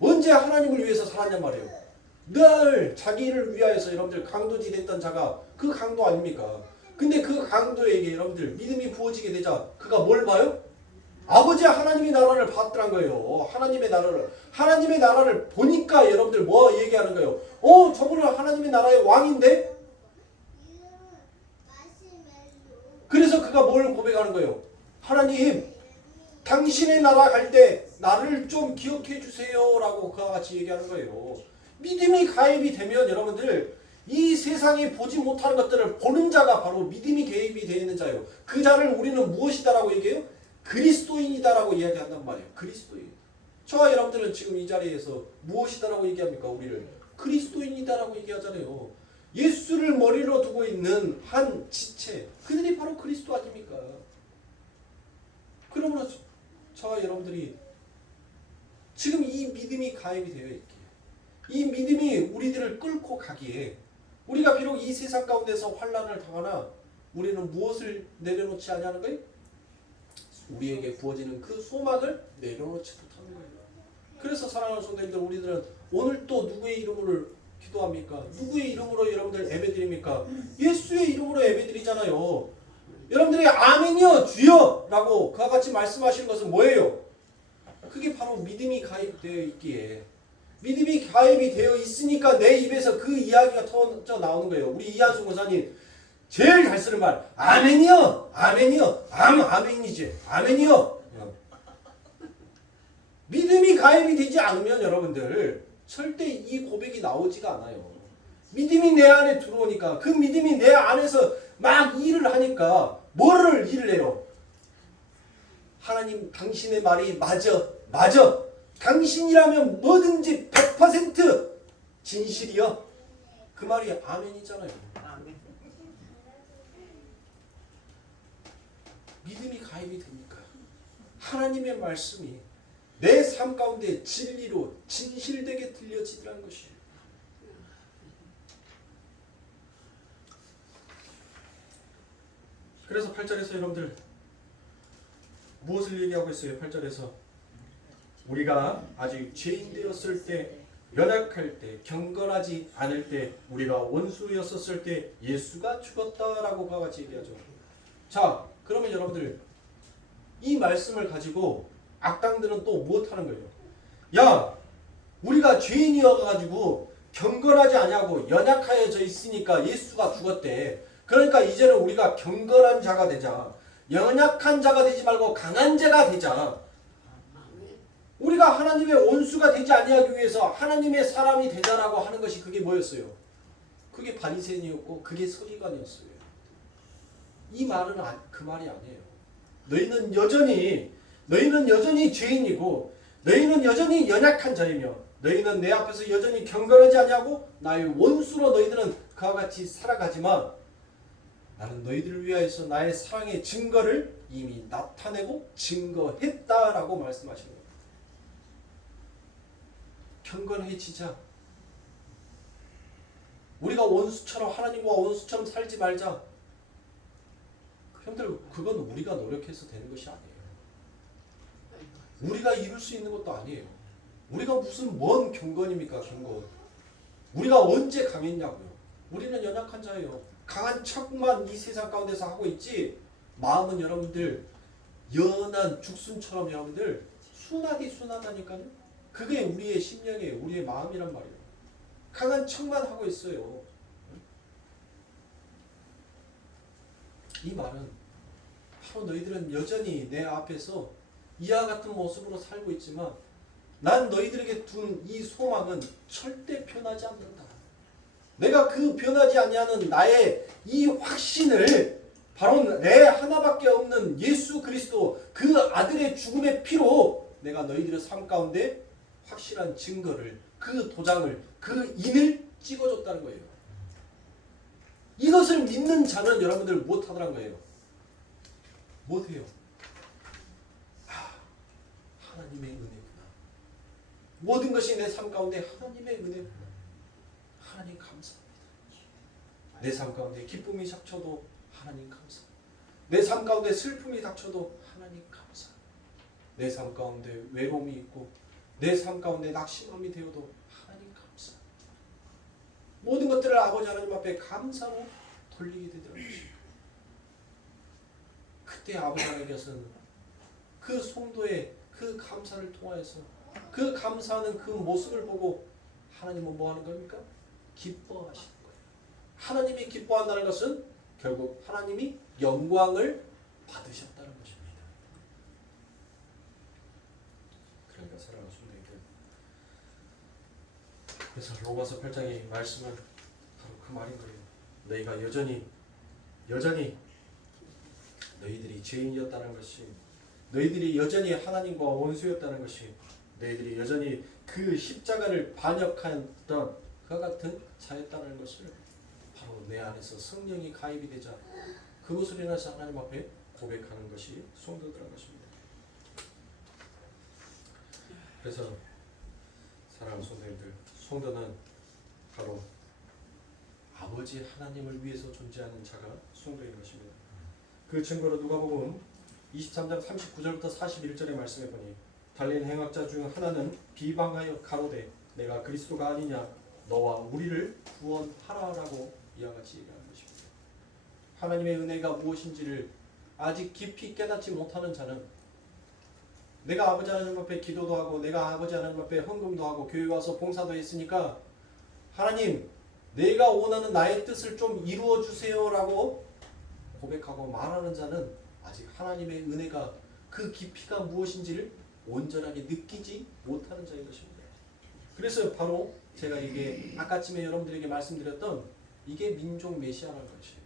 언제 하나님을 위해서 살았냔 말이에요. 늘 자기를 위하여서 여러분들 강도지 됐던 자가 그 강도 아닙니까? 근데 그 강도에게 여러분들 믿음이 부어지게 되자 그가 뭘 봐요? 아버지 하나님의 나라를 봤더란 거예요. 하나님의 나라를 보니까 여러분들 뭐 얘기하는 거예요? 저분은 하나님의 나라의 왕인데? 그래서 그가 뭘 고백하는 거예요? 하나님, 당신의 나라 갈 때 나를 좀 기억해 주세요 라고 그와 같이 얘기하는 거예요. 믿음이 가입이 되면 여러분들 이 세상에 보지 못하는 것들을 보는 자가 바로 믿음이 가입이 되어 있는 자예요. 그 자를 우리는 무엇이다라고 얘기해요? 그리스도인이다라고 이야기한단 말이에요. 그리스도인. 저와 여러분들은 지금 이 자리에서 무엇이다라고 얘기합니까? 우리를 그리스도인이다라고 얘기하잖아요. 예수를 머리로 두고 있는 한 지체, 그들이 바로 그리스도 아닙니까? 그러므로 저와 여러분들이 지금 이 믿음이 가입이 되어 있기에, 이 믿음이 우리들을 끌고 가기에 우리가 비록 이 세상 가운데서 환난을 당하나 우리는 무엇을 내려놓지 아니하는 거예요? 우리에게 부어지는 그 소망을 내려놓지 못하는 거예요. 그래서 사랑하는 성도님들, 우리들은 오늘 또 누구의 이름으로 기도합니까? 누구의 이름으로 여러분들 예배드립니까? 예수의 이름으로 예배드리잖아요. 여러분들이 아멘이요 주여 라고 그와 같이 말씀하시는 것은 뭐예요? 그게 바로 믿음이 가입되어 있기에, 믿음이 가입이 되어 있으니까 내 입에서 그 이야기가 터져 나오는 거예요. 우리 이한수 목사님 제일 잘 쓰는 말, 아멘이요, 아멘이요, 아멘이지, 아멘이요. 믿음이 가입이 되지 않으면 여러분들 절대 이 고백이 나오지가 않아요. 믿음이 내 안에 들어오니까, 그 믿음이 내 안에서 막 일을 하니까 뭐를 일을 해요? 하나님, 당신의 말이 맞아. 당신이라면 뭐든지 100% 진실이요. 그 말이 아멘이잖아요. 믿음이 가입이 됩니까? 하나님의 말씀이 내 삶 가운데 진리로 진실되게 들려지더라는 것이에요. 그래서 8절에서 여러분들 무엇을 얘기하고 있어요? 8절에서 우리가 아직 죄인 되었을 때, 연약할 때, 경건하지 않을 때, 우리가 원수였었을 때 예수가 죽었다라고 그와 같이 얘기하죠. 자, 그러면 여러분들 이 말씀을 가지고 악당들은 또 무엇하는 거예요? 야, 우리가 죄인이어가지고 경건하지 않냐고 연약하여져 있으니까 예수가 죽었대. 그러니까 이제는 우리가 경건한 자가 되자. 연약한 자가 되지 말고 강한 자가 되자. 우리가 하나님의 원수가 되지 아니하기 위해서 하나님의 사람이 되자라고 하는 것이 그게 뭐였어요? 그게 바리새인이었고 그게 서기관이었어요. 이 말은 그 말이 아니에요. 너희는 여전히 죄인이고 너희는 여전히 연약한 자이며 너희는 내 앞에서 여전히 경건하지 아니하고 나의 원수로 너희들은 그와 같이 살아가지만 나는 너희들을 위하여서 나의 사랑의 증거를 이미 나타내고 증거했다라고 말씀하시는 거예요. 경건해지자. 우리가 원수처럼, 하나님과 원수처럼 살지 말자. 형들, 그건 우리가 노력해서 되는 것이 아니에요. 우리가 이룰 수 있는 것도 아니에요. 우리가 무슨 뭔 경건입니까? 경건. 우리가 언제 강했냐고요. 우리는 연약한 자예요. 강한 척만 이 세상 가운데서 하고 있지, 마음은 여러분들 연한 죽순처럼 여러분들 순하다니까요. 그게 우리의 심령이에요. 우리의 마음이란 말이에요. 강한 척만 하고 있어요. 이 말은 바로 너희들은 여전히 내 앞에서 이와 같은 모습으로 살고 있지만 난 너희들에게 둔 이 소망은 절대 변하지 않는다. 내가 그 변하지 아니하는 나의 이 확신을 바로 내 하나밖에 없는 예수 그리스도 그 아들의 죽음의 피로 내가 너희들의 삶 가운데 확실한 증거를, 그 도장을, 그 인을 찍어줬다는 거예요. 이것을 믿는 자는 여러분들 못하더란 거예요. 못해요. 하나님의 은혜구나. 모든 것이 내 삶 가운데 하나님의 은혜구나. 하나님 감사합니다. 내 삶 가운데 기쁨이 닥쳐도 하나님 감사합니다. 내 삶 가운데 슬픔이 닥쳐도 하나님 감사합니다. 내 삶 가운데 외로움이 있고 내 삶 가운데 낙심함이 되어도 하나님 감사합니다. 모든 것들을 아버지 하나님 앞에 감사로 돌리게 되더라고요. 그때 아버지 하나님께서는 그 성도의 그 감사를 통하여서 그 감사하는 그 모습을 보고 하나님은 뭐 하는 겁니까? 기뻐하시는 거예요. 하나님이 기뻐한다는 것은 결국 하나님이 영광을 받으셨다는 것입니다. 그러니까 사랑하는 성도님들, 그래서 로마서 8장의 말씀은 바로 그 말인 거예요. 너희가 여전히 너희들이 죄인이었다는 것이, 너희들이 여전히 하나님과 원수였다는 것이, 너희들이 여전히 그 십자가를 반역했던 그와 같은 자였다는 것을 바로 내 안에서 성령이 가입이 되자 그것으로 인해서 하나님 앞에 고백하는 것이 성도들인 것입니다. 그래서 사랑하는 성도님들, 성도는 바로 아버지 하나님을 위해서 존재하는 자가 성도인 것입니다. 그 증거로 누가복음 23장 39절부터 41절의 말씀에 보니 달린 행악자 중 하나는 비방하여 가로되 내가 그리스도가 아니냐 너와 우리를 구원하라라고 이와 같이 얘기하는 것입니다. 하나님의 은혜가 무엇인지를 아직 깊이 깨닫지 못하는 자는 내가 아버지 하나님 앞에 기도도 하고 내가 아버지 하나님 앞에 헌금도 하고 교회 와서 봉사도 했으니까 하나님 내가 원하는 나의 뜻을 좀 이루어 주세요라고 고백하고 말하는 자는 아직 하나님의 은혜가 그 깊이가 무엇인지를 온전하게 느끼지 못하는 자인 것입니다. 그래서 바로 제가 이게 아까쯤에 여러분들에게 말씀드렸던 이게 민족 메시아라는 것이에요.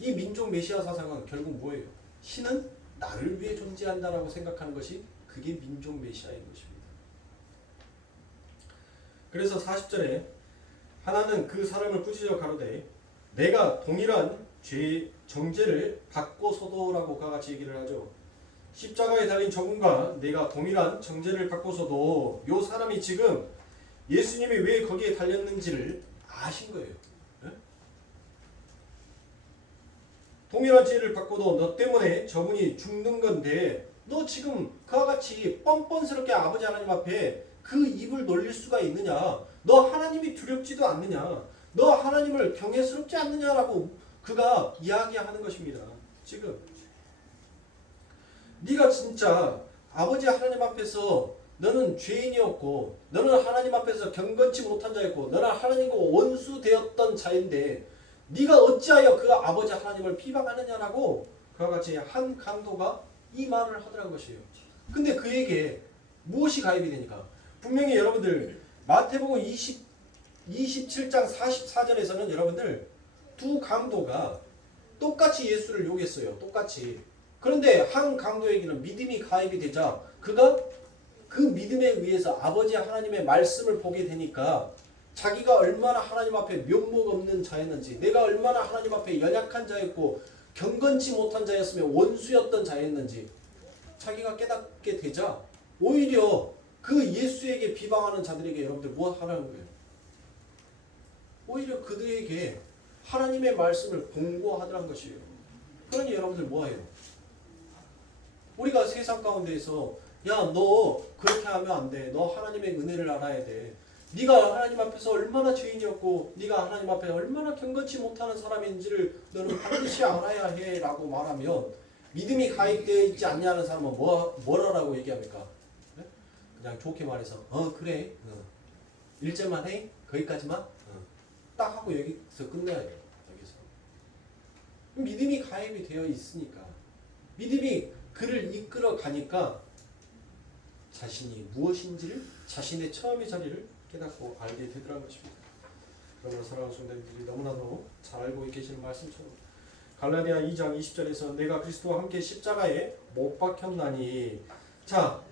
이 민족 메시아 사상은 결국 뭐예요? 신은 나를 위해 존재한다라고 생각하는 것이 그게 민족 메시아인 것입니다. 그래서 40절에 하나는 그 사람을 꾸짖어 가로되 내가 동일한 죄 정죄를 받고서도라고 그와 같이 얘기를 하죠. 십자가에 달린 저분과 내가 동일한 정죄를 받고서도 이 사람이 지금 예수님이 왜 거기에 달렸는지를 아신 거예요. 네? 동일한 죄를 받고도 너 때문에 저분이 죽는 건데 너 지금 그와 같이 뻔뻔스럽게 아버지 하나님 앞에 그 입을 놀릴 수가 있느냐? 너 하나님이 두렵지도 않느냐? 너 하나님을 경외스럽지 않느냐라고 그가 이야기하는 것입니다. 지금 네가 진짜 아버지 하나님 앞에서 너는 죄인이었고 너는 하나님 앞에서 경건치 못한 자였고 너는 하나님과 원수되었던 자인데 네가 어찌하여 그 아버지 하나님을 비방하느냐라고 그와 같이 한 강도가 이 말을 하더라는 것이에요. 근데 그에게 무엇이 가입이 되니까 분명히 여러분들 마태복음 27장 44절에서는 여러분들 두 강도가 똑같이 예수를 욕했어요. 똑같이. 그런데 한 강도에게는 믿음이 가입이 되자 그가 그 믿음에 의해서 아버지 하나님의 말씀을 보게 되니까 자기가 얼마나 하나님 앞에 면목 없는 자였는지 내가 얼마나 하나님 앞에 연약한 자였고 경건치 못한 자였으며 원수였던 자였는지 자기가 깨닫게 되자 오히려 그 예수에게 비방하는 자들에게 여러분들 뭐 하라는 거예요? 오히려 그들에게 하나님의 말씀을 공고하더란 것이에요. 그러니 여러분들 뭐해요? 우리가 세상 가운데에서 야 너 그렇게 하면 안 돼. 너 하나님의 은혜를 알아야 돼. 네가 하나님 앞에서 얼마나 죄인이었고 네가 하나님 앞에 얼마나 경건치 못하는 사람인지를 너는 반드시 알아야 해 라고 말하면 믿음이 가입되어 있지 않냐는 사람은 뭐라고 얘기합니까? 네? 그냥 좋게 말해서 그래 1절만 해? 거기까지만? 딱 하고 여기서 끝내야 돼요. 여기서 믿음이 가입이 되어 있으니까 믿음이 그를 이끌어 가니까 자신이 무엇인지를 자신의 처음의 자리를 깨닫고 알게 되더라는 것입니다. 그러므로 사랑하는 성도님들이 너무나도 잘 알고 계시는 말씀처럼 갈라디아 2장 20절에서 내가 그리스도와 함께 십자가에 못 박혔나니. 자,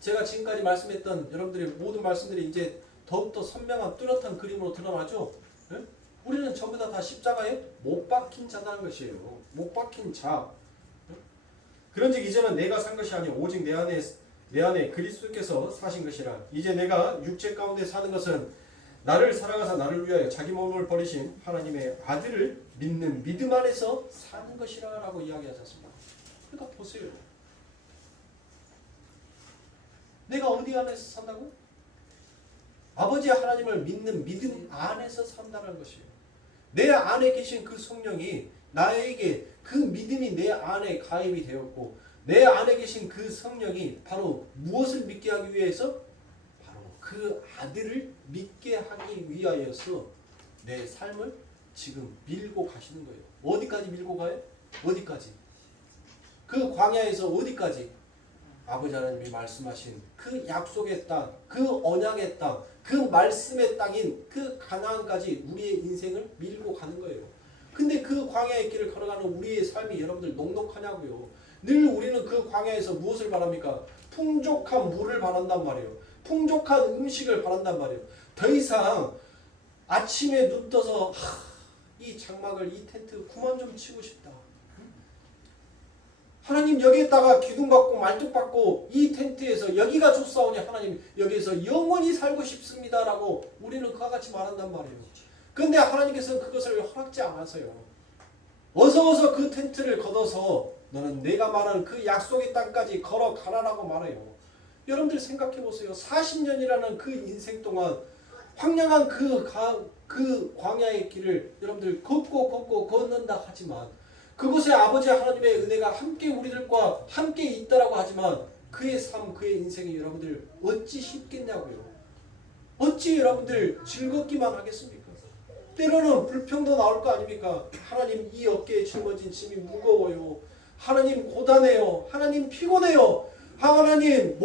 제가 지금까지 말씀했던 여러분들의 모든 말씀들이 이제 더욱더 선명한 뚜렷한 그림으로 드러나죠. 예? 우리는 전부 다 십자가에 못 박힌 자라는 것이에요. 못 박힌 자. 예? 그런즉 이제는 내가 산 것이 아니요 오직 내 안에 그리스도께서 사신 것이라. 이제 내가 육체 가운데 사는 것은 나를 사랑하사 나를 위하여 자기 몸을 버리신 하나님의 아들을 믿는 믿음 안에서 사는 것이라 라고 이야기하셨습니다. 그러니까 보세요. 내가 어디 안에서 산다고? 아버지 하나님을 믿는 믿음 안에서 산다는 것이에요. 내 안에 계신 그 성령이 나에게 그 믿음이 내 안에 가입이 되었고 내 안에 계신 그 성령이 바로 무엇을 믿게 하기 위해서? 바로 그 아들을 믿게 하기 위하여서 내 삶을 지금 밀고 가시는 거예요. 어디까지 밀고 가요? 어디까지? 그 광야에서 어디까지? 아버지 하나님이 말씀하신 그 약속의 땅, 그 언약의 땅, 그 말씀의 땅인 그 가나안까지 우리의 인생을 밀고 가는 거예요. 근데 그 광야의 길을 걸어가는 우리의 삶이 여러분들 녹록하냐고요. 늘 우리는 그 광야에서 무엇을 바랍니까? 풍족한 물을 바란단 말이에요. 풍족한 음식을 바란단 말이에요. 더 이상 아침에 눈 떠서 이 장막을, 이 텐트 그만 좀 치고 싶다. 하나님 여기에다가 기둥받고 말뚝받고 이 텐트에서 여기가 좋사오니 하나님 여기에서 영원히 살고 싶습니다라고 우리는 그와 같이 말한단 말이에요. 그런데 하나님께서는 그것을 허락지 않아서요. 어서 그 텐트를 걷어서 너는 내가 말한 그 약속의 땅까지 걸어가라라고 말해요. 여러분들 생각해 보세요. 40년이라는 그 인생 동안 황량한 그 광야의 길을 여러분들 걷고 걷는다 하지만 그곳에 아버지 하나님의 은혜가 함께 우리들과 함께 있다라고 하지만 그의 삶, 그의 인생이 여러분들 어찌 쉽겠냐고요. 어찌 여러분들 즐겁기만 하겠습니까? 때로는 불평도 나올 거 아닙니까? 하나님 이 어깨에 짊어진 짐이 무거워요. 하나님 고단해요. 하나님 피곤해요. 하나님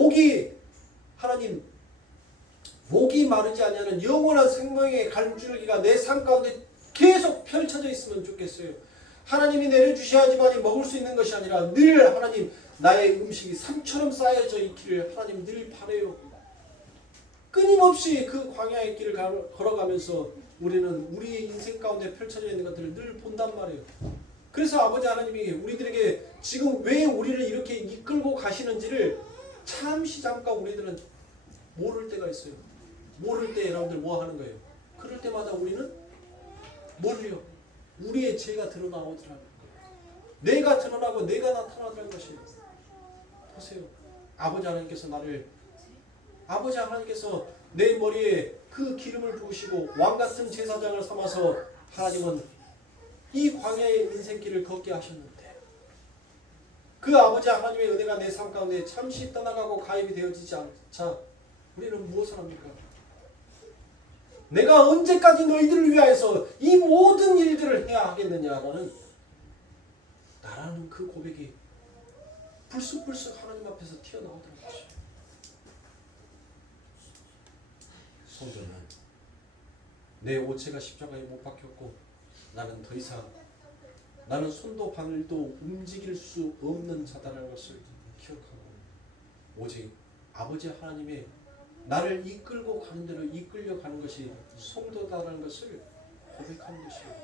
목이 마르지 않냐는 영원한 생명의 갈줄기가 내 삶 가운데 계속 펼쳐져 있으면 좋겠어요. 하나님이 내려주셔야지만이 먹을 수 있는 것이 아니라 늘 하나님 나의 음식이 산처럼 쌓여져 있기를 하나님 늘 바라요. 끊임없이 그 광야의 길을 걸어가면서 우리는 우리의 인생 가운데 펼쳐져 있는 것들을 늘 본단 말이에요. 그래서 아버지 하나님이 우리들에게 지금 왜 우리를 이렇게 이끌고 가시는지를 잠시 잠깐 우리들은 모를 때가 있어요. 모를 때 여러분들 뭐 하는 거예요? 그럴 때마다 우리는 뭘요? 우리의 죄가 드러나오더라는 거예요. 내가 드러나고 내가 나타나더라는 것이에요. 보세요. 아버지 하나님께서 내 머리에 그 기름을 부으시고 왕같은 제사장을 삼아서 하나님은 이 광야의 인생길을 걷게 하셨는데 그 아버지 하나님의 은혜가 내 삶 가운데 잠시 떠나가고 가입이 되어지지 않자 우리는 무엇을 합니까? 내가 언제까지 너희들을 위하여서 이 모든 일들을 해야 하겠느냐라는 나라는 그 고백이 불쑥불쑥 하나님 앞에서 튀어나오더라는 것이에요. 성도는 내 오체가 십자가에 못 박혔고 나는 더 이상 나는 손도 발도 움직일 수 없는 자다라는 것을 기억하고 오직 아버지 하나님의 나를 이끌고 가는 대로 이끌려 가는 것이 성도다라는 것을 고백하는 것이에요.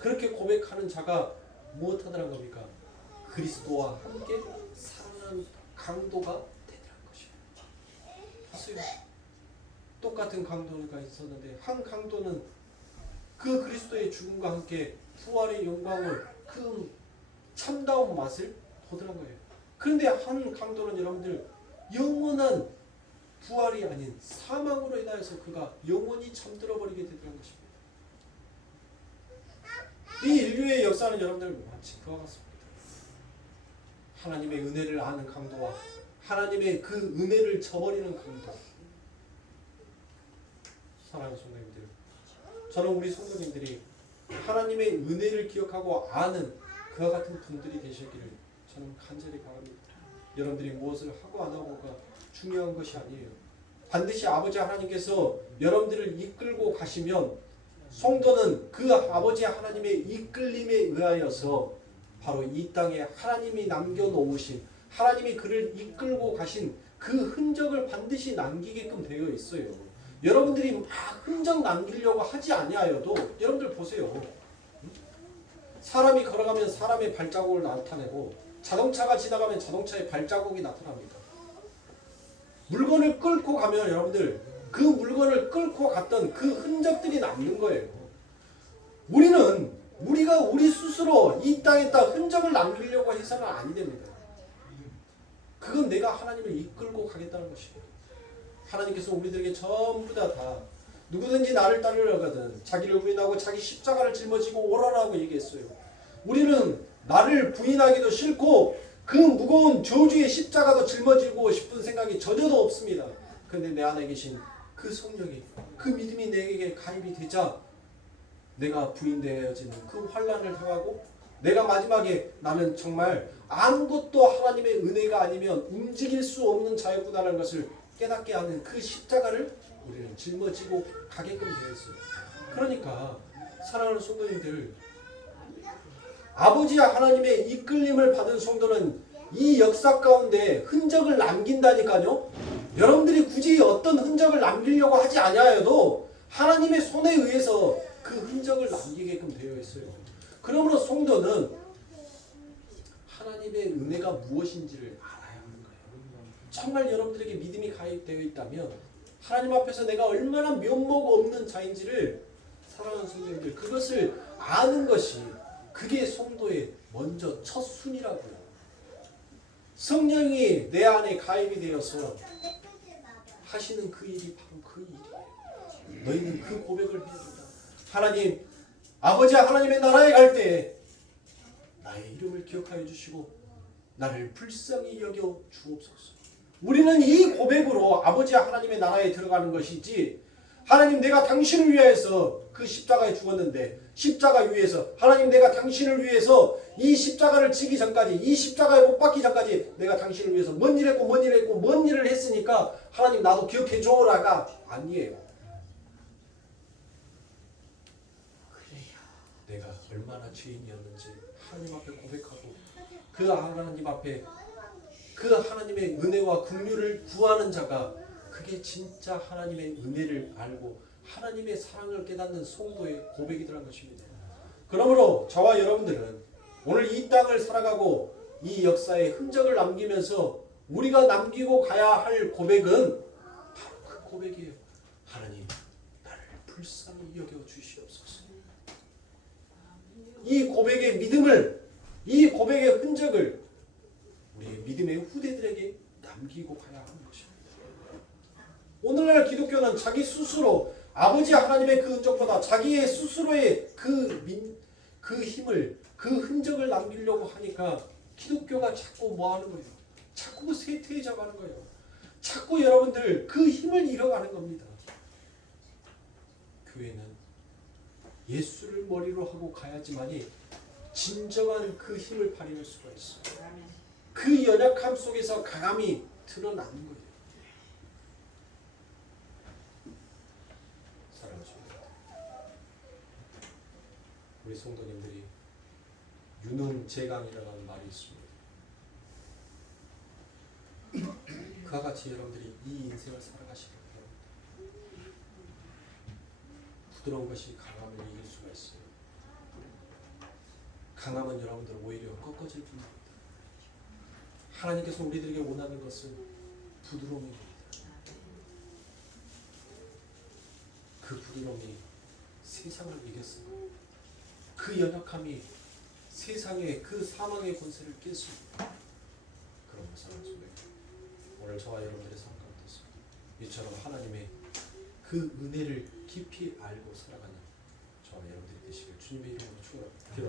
그렇게 고백하는 자가 무엇하더란 겁니까? 그리스도와 함께 살아가는 강도가 되더란 것이에요. 보세요. 똑같은 강도가 있었는데 한 강도는 그 그리스도의 죽음과 함께 부활의 영광을 그 참다운 맛을 보더란 거예요. 그런데 한 강도는 여러분들 영원한 부활이 아닌 사망으로 인하여서 그가 영원히 잠들어 버리게 되더란 것입니다. 이 인류의 역사는 여러분들 마치 그와 같습니다. 하나님의 은혜를 아는 강도와 하나님의 그 은혜를 저버리는 강도. 사랑하는 성도님들, 저는 우리 성도님들이 하나님의 은혜를 기억하고 아는 그와 같은 분들이 되시기를 저는 간절히 바랍니다. 여러분들이 무엇을 하고 안 하고가 중요한 것이 아니에요. 반드시 아버지 하나님께서 여러분들을 이끌고 가시면 성도는 그 아버지 하나님의 이끌림에 의하여서 바로 이 땅에 하나님이 남겨놓으신, 하나님이 그를 이끌고 가신 그 흔적을 반드시 남기게끔 되어 있어요. 여러분들이 막 흔적 남기려고 하지 아니하여도 여러분들 보세요. 사람이 걸어가면 사람의 발자국을 나타내고 자동차가 지나가면 자동차의 발자국이 나타납니다. 물건을 끌고 가면 여러분들 그 물건을 끌고 갔던 그 흔적들이 남는 거예요. 우리가 우리 스스로 이 땅에다 흔적을 남기려고 해서는 아니 됩니다. 그건 내가 하나님을 이끌고 가겠다는 것이에요. 하나님께서 우리들에게 전부 다 누구든지 나를 따르려거든 자기를 부인하고 자기 십자가를 짊어지고 오라라고 얘기했어요. 우리는 나를 부인하기도 싫고 그 무거운 저주의 십자가도 짊어지고 싶은 생각이 전혀도 없습니다. 그런데 내 안에 계신 그 성령이, 그 믿음이 내게 가입이 되자 내가 부인되어지는 그 환난을 당하고 내가 마지막에 나는 정말 아무것도 하나님의 은혜가 아니면 움직일 수 없는 자였구나라는 것을 깨닫게 하는 그 십자가를 우리는 짊어지고 가게끔 되었어요. 그러니까 사랑하는 성도님들, 아버지 하나님의 이끌림을 받은 성도는 이 역사 가운데 흔적을 남긴다니까요. 여러분들이 굳이 어떤 흔적을 남기려고 하지 아니하여도 하나님의 손에 의해서 그 흔적을 남기게끔 되어 있어요. 그러므로 성도는 하나님의 은혜가 무엇인지를 알아야 하는 거예요. 정말 여러분들에게 믿음이 가입되어 있다면 하나님 앞에서 내가 얼마나 면목 없는 자인지를, 사랑하는 성도님들, 그것을 아는 것이 그게 성도의 먼저 첫 순이라고요. 성령이 내 안에 가입이 되어서 하시는 그 일이 바로 그 일이에요. 너희는 그 고백을 해야 된다. 하나님, 아버지 하나님의 나라에 갈 때 나의 이름을 기억하여 주시고 나를 불쌍히 여겨 주옵소서. 우리는 이 고백으로 아버지 하나님의 나라에 들어가는 것이지, 하나님 내가 당신을 위해서 그 십자가에 죽었는데 십자가 위에서 하나님 내가 당신을 위해서 이 십자가를 지기 전까지, 이 십자가에 못 박기 전까지 내가 당신을 위해서 뭔 일 했고 뭔 일 했고 뭔 일을 했으니까 하나님 나도 기억해 줘라가 아니에요. 내가 얼마나 죄인이었는지 하나님 앞에 고백하고 그 하나님 앞에 그 하나님의 은혜와 긍휼을 구하는 자가, 그게 진짜 하나님의 은혜를 알고 하나님의 사랑을 깨닫는 성도의 고백이라는 것입니다. 그러므로 저와 여러분들은 오늘 이 땅을 살아가고 이 역사에 흔적을 남기면서 우리가 남기고 가야 할 고백은 바로 그 고백이에요. 하나님, 나를 불쌍히 여겨 주시옵소서. 이 고백의 믿음을, 이 고백의 흔적을 우리의 믿음의 후대들에게 남기고 가야 하는 것입니다. 오늘날 기독교는 자기 스스로 아버지 하나님의 그 흔적보다 자기의 스스로의 그 힘을, 그 흔적을 남기려고 하니까 기독교가 자꾸 뭐 하는 거예요? 자꾸 쇠퇴해져 가는 거예요. 자꾸 여러분들 그 힘을 잃어가는 겁니다. 교회는 예수를 머리로 하고 가야지만이 진정한 그 힘을 발휘할 수가 있어요. 그 연약함 속에서 강함이 드러나는 거예요. 사랑하십니다. 우리 성도님들이 유능제강이라는 말이 있습니다. 그와 같이 여러분들이 이 인생을 살아가시기 바랍니다. 부드러운 것이 강함을 이길 수가 있어요. 강함은 여러분들 오히려 꺾어질 뿐입니다. 하나님께서 우리들에게 원하는 것은 부드러움입니다. 그 부드러움이 세상을 이겼습니다. 그 연약함이 세상의 그 사망의 권세를 깼습니다. 그러므로 사랑하는 오늘 저와 여러분들의 삶 가운데서 이처럼 하나님의 그 은혜를 깊이 알고 살아가는 저와 여러분들이 되시길 주님의 이름으로 축원합니다.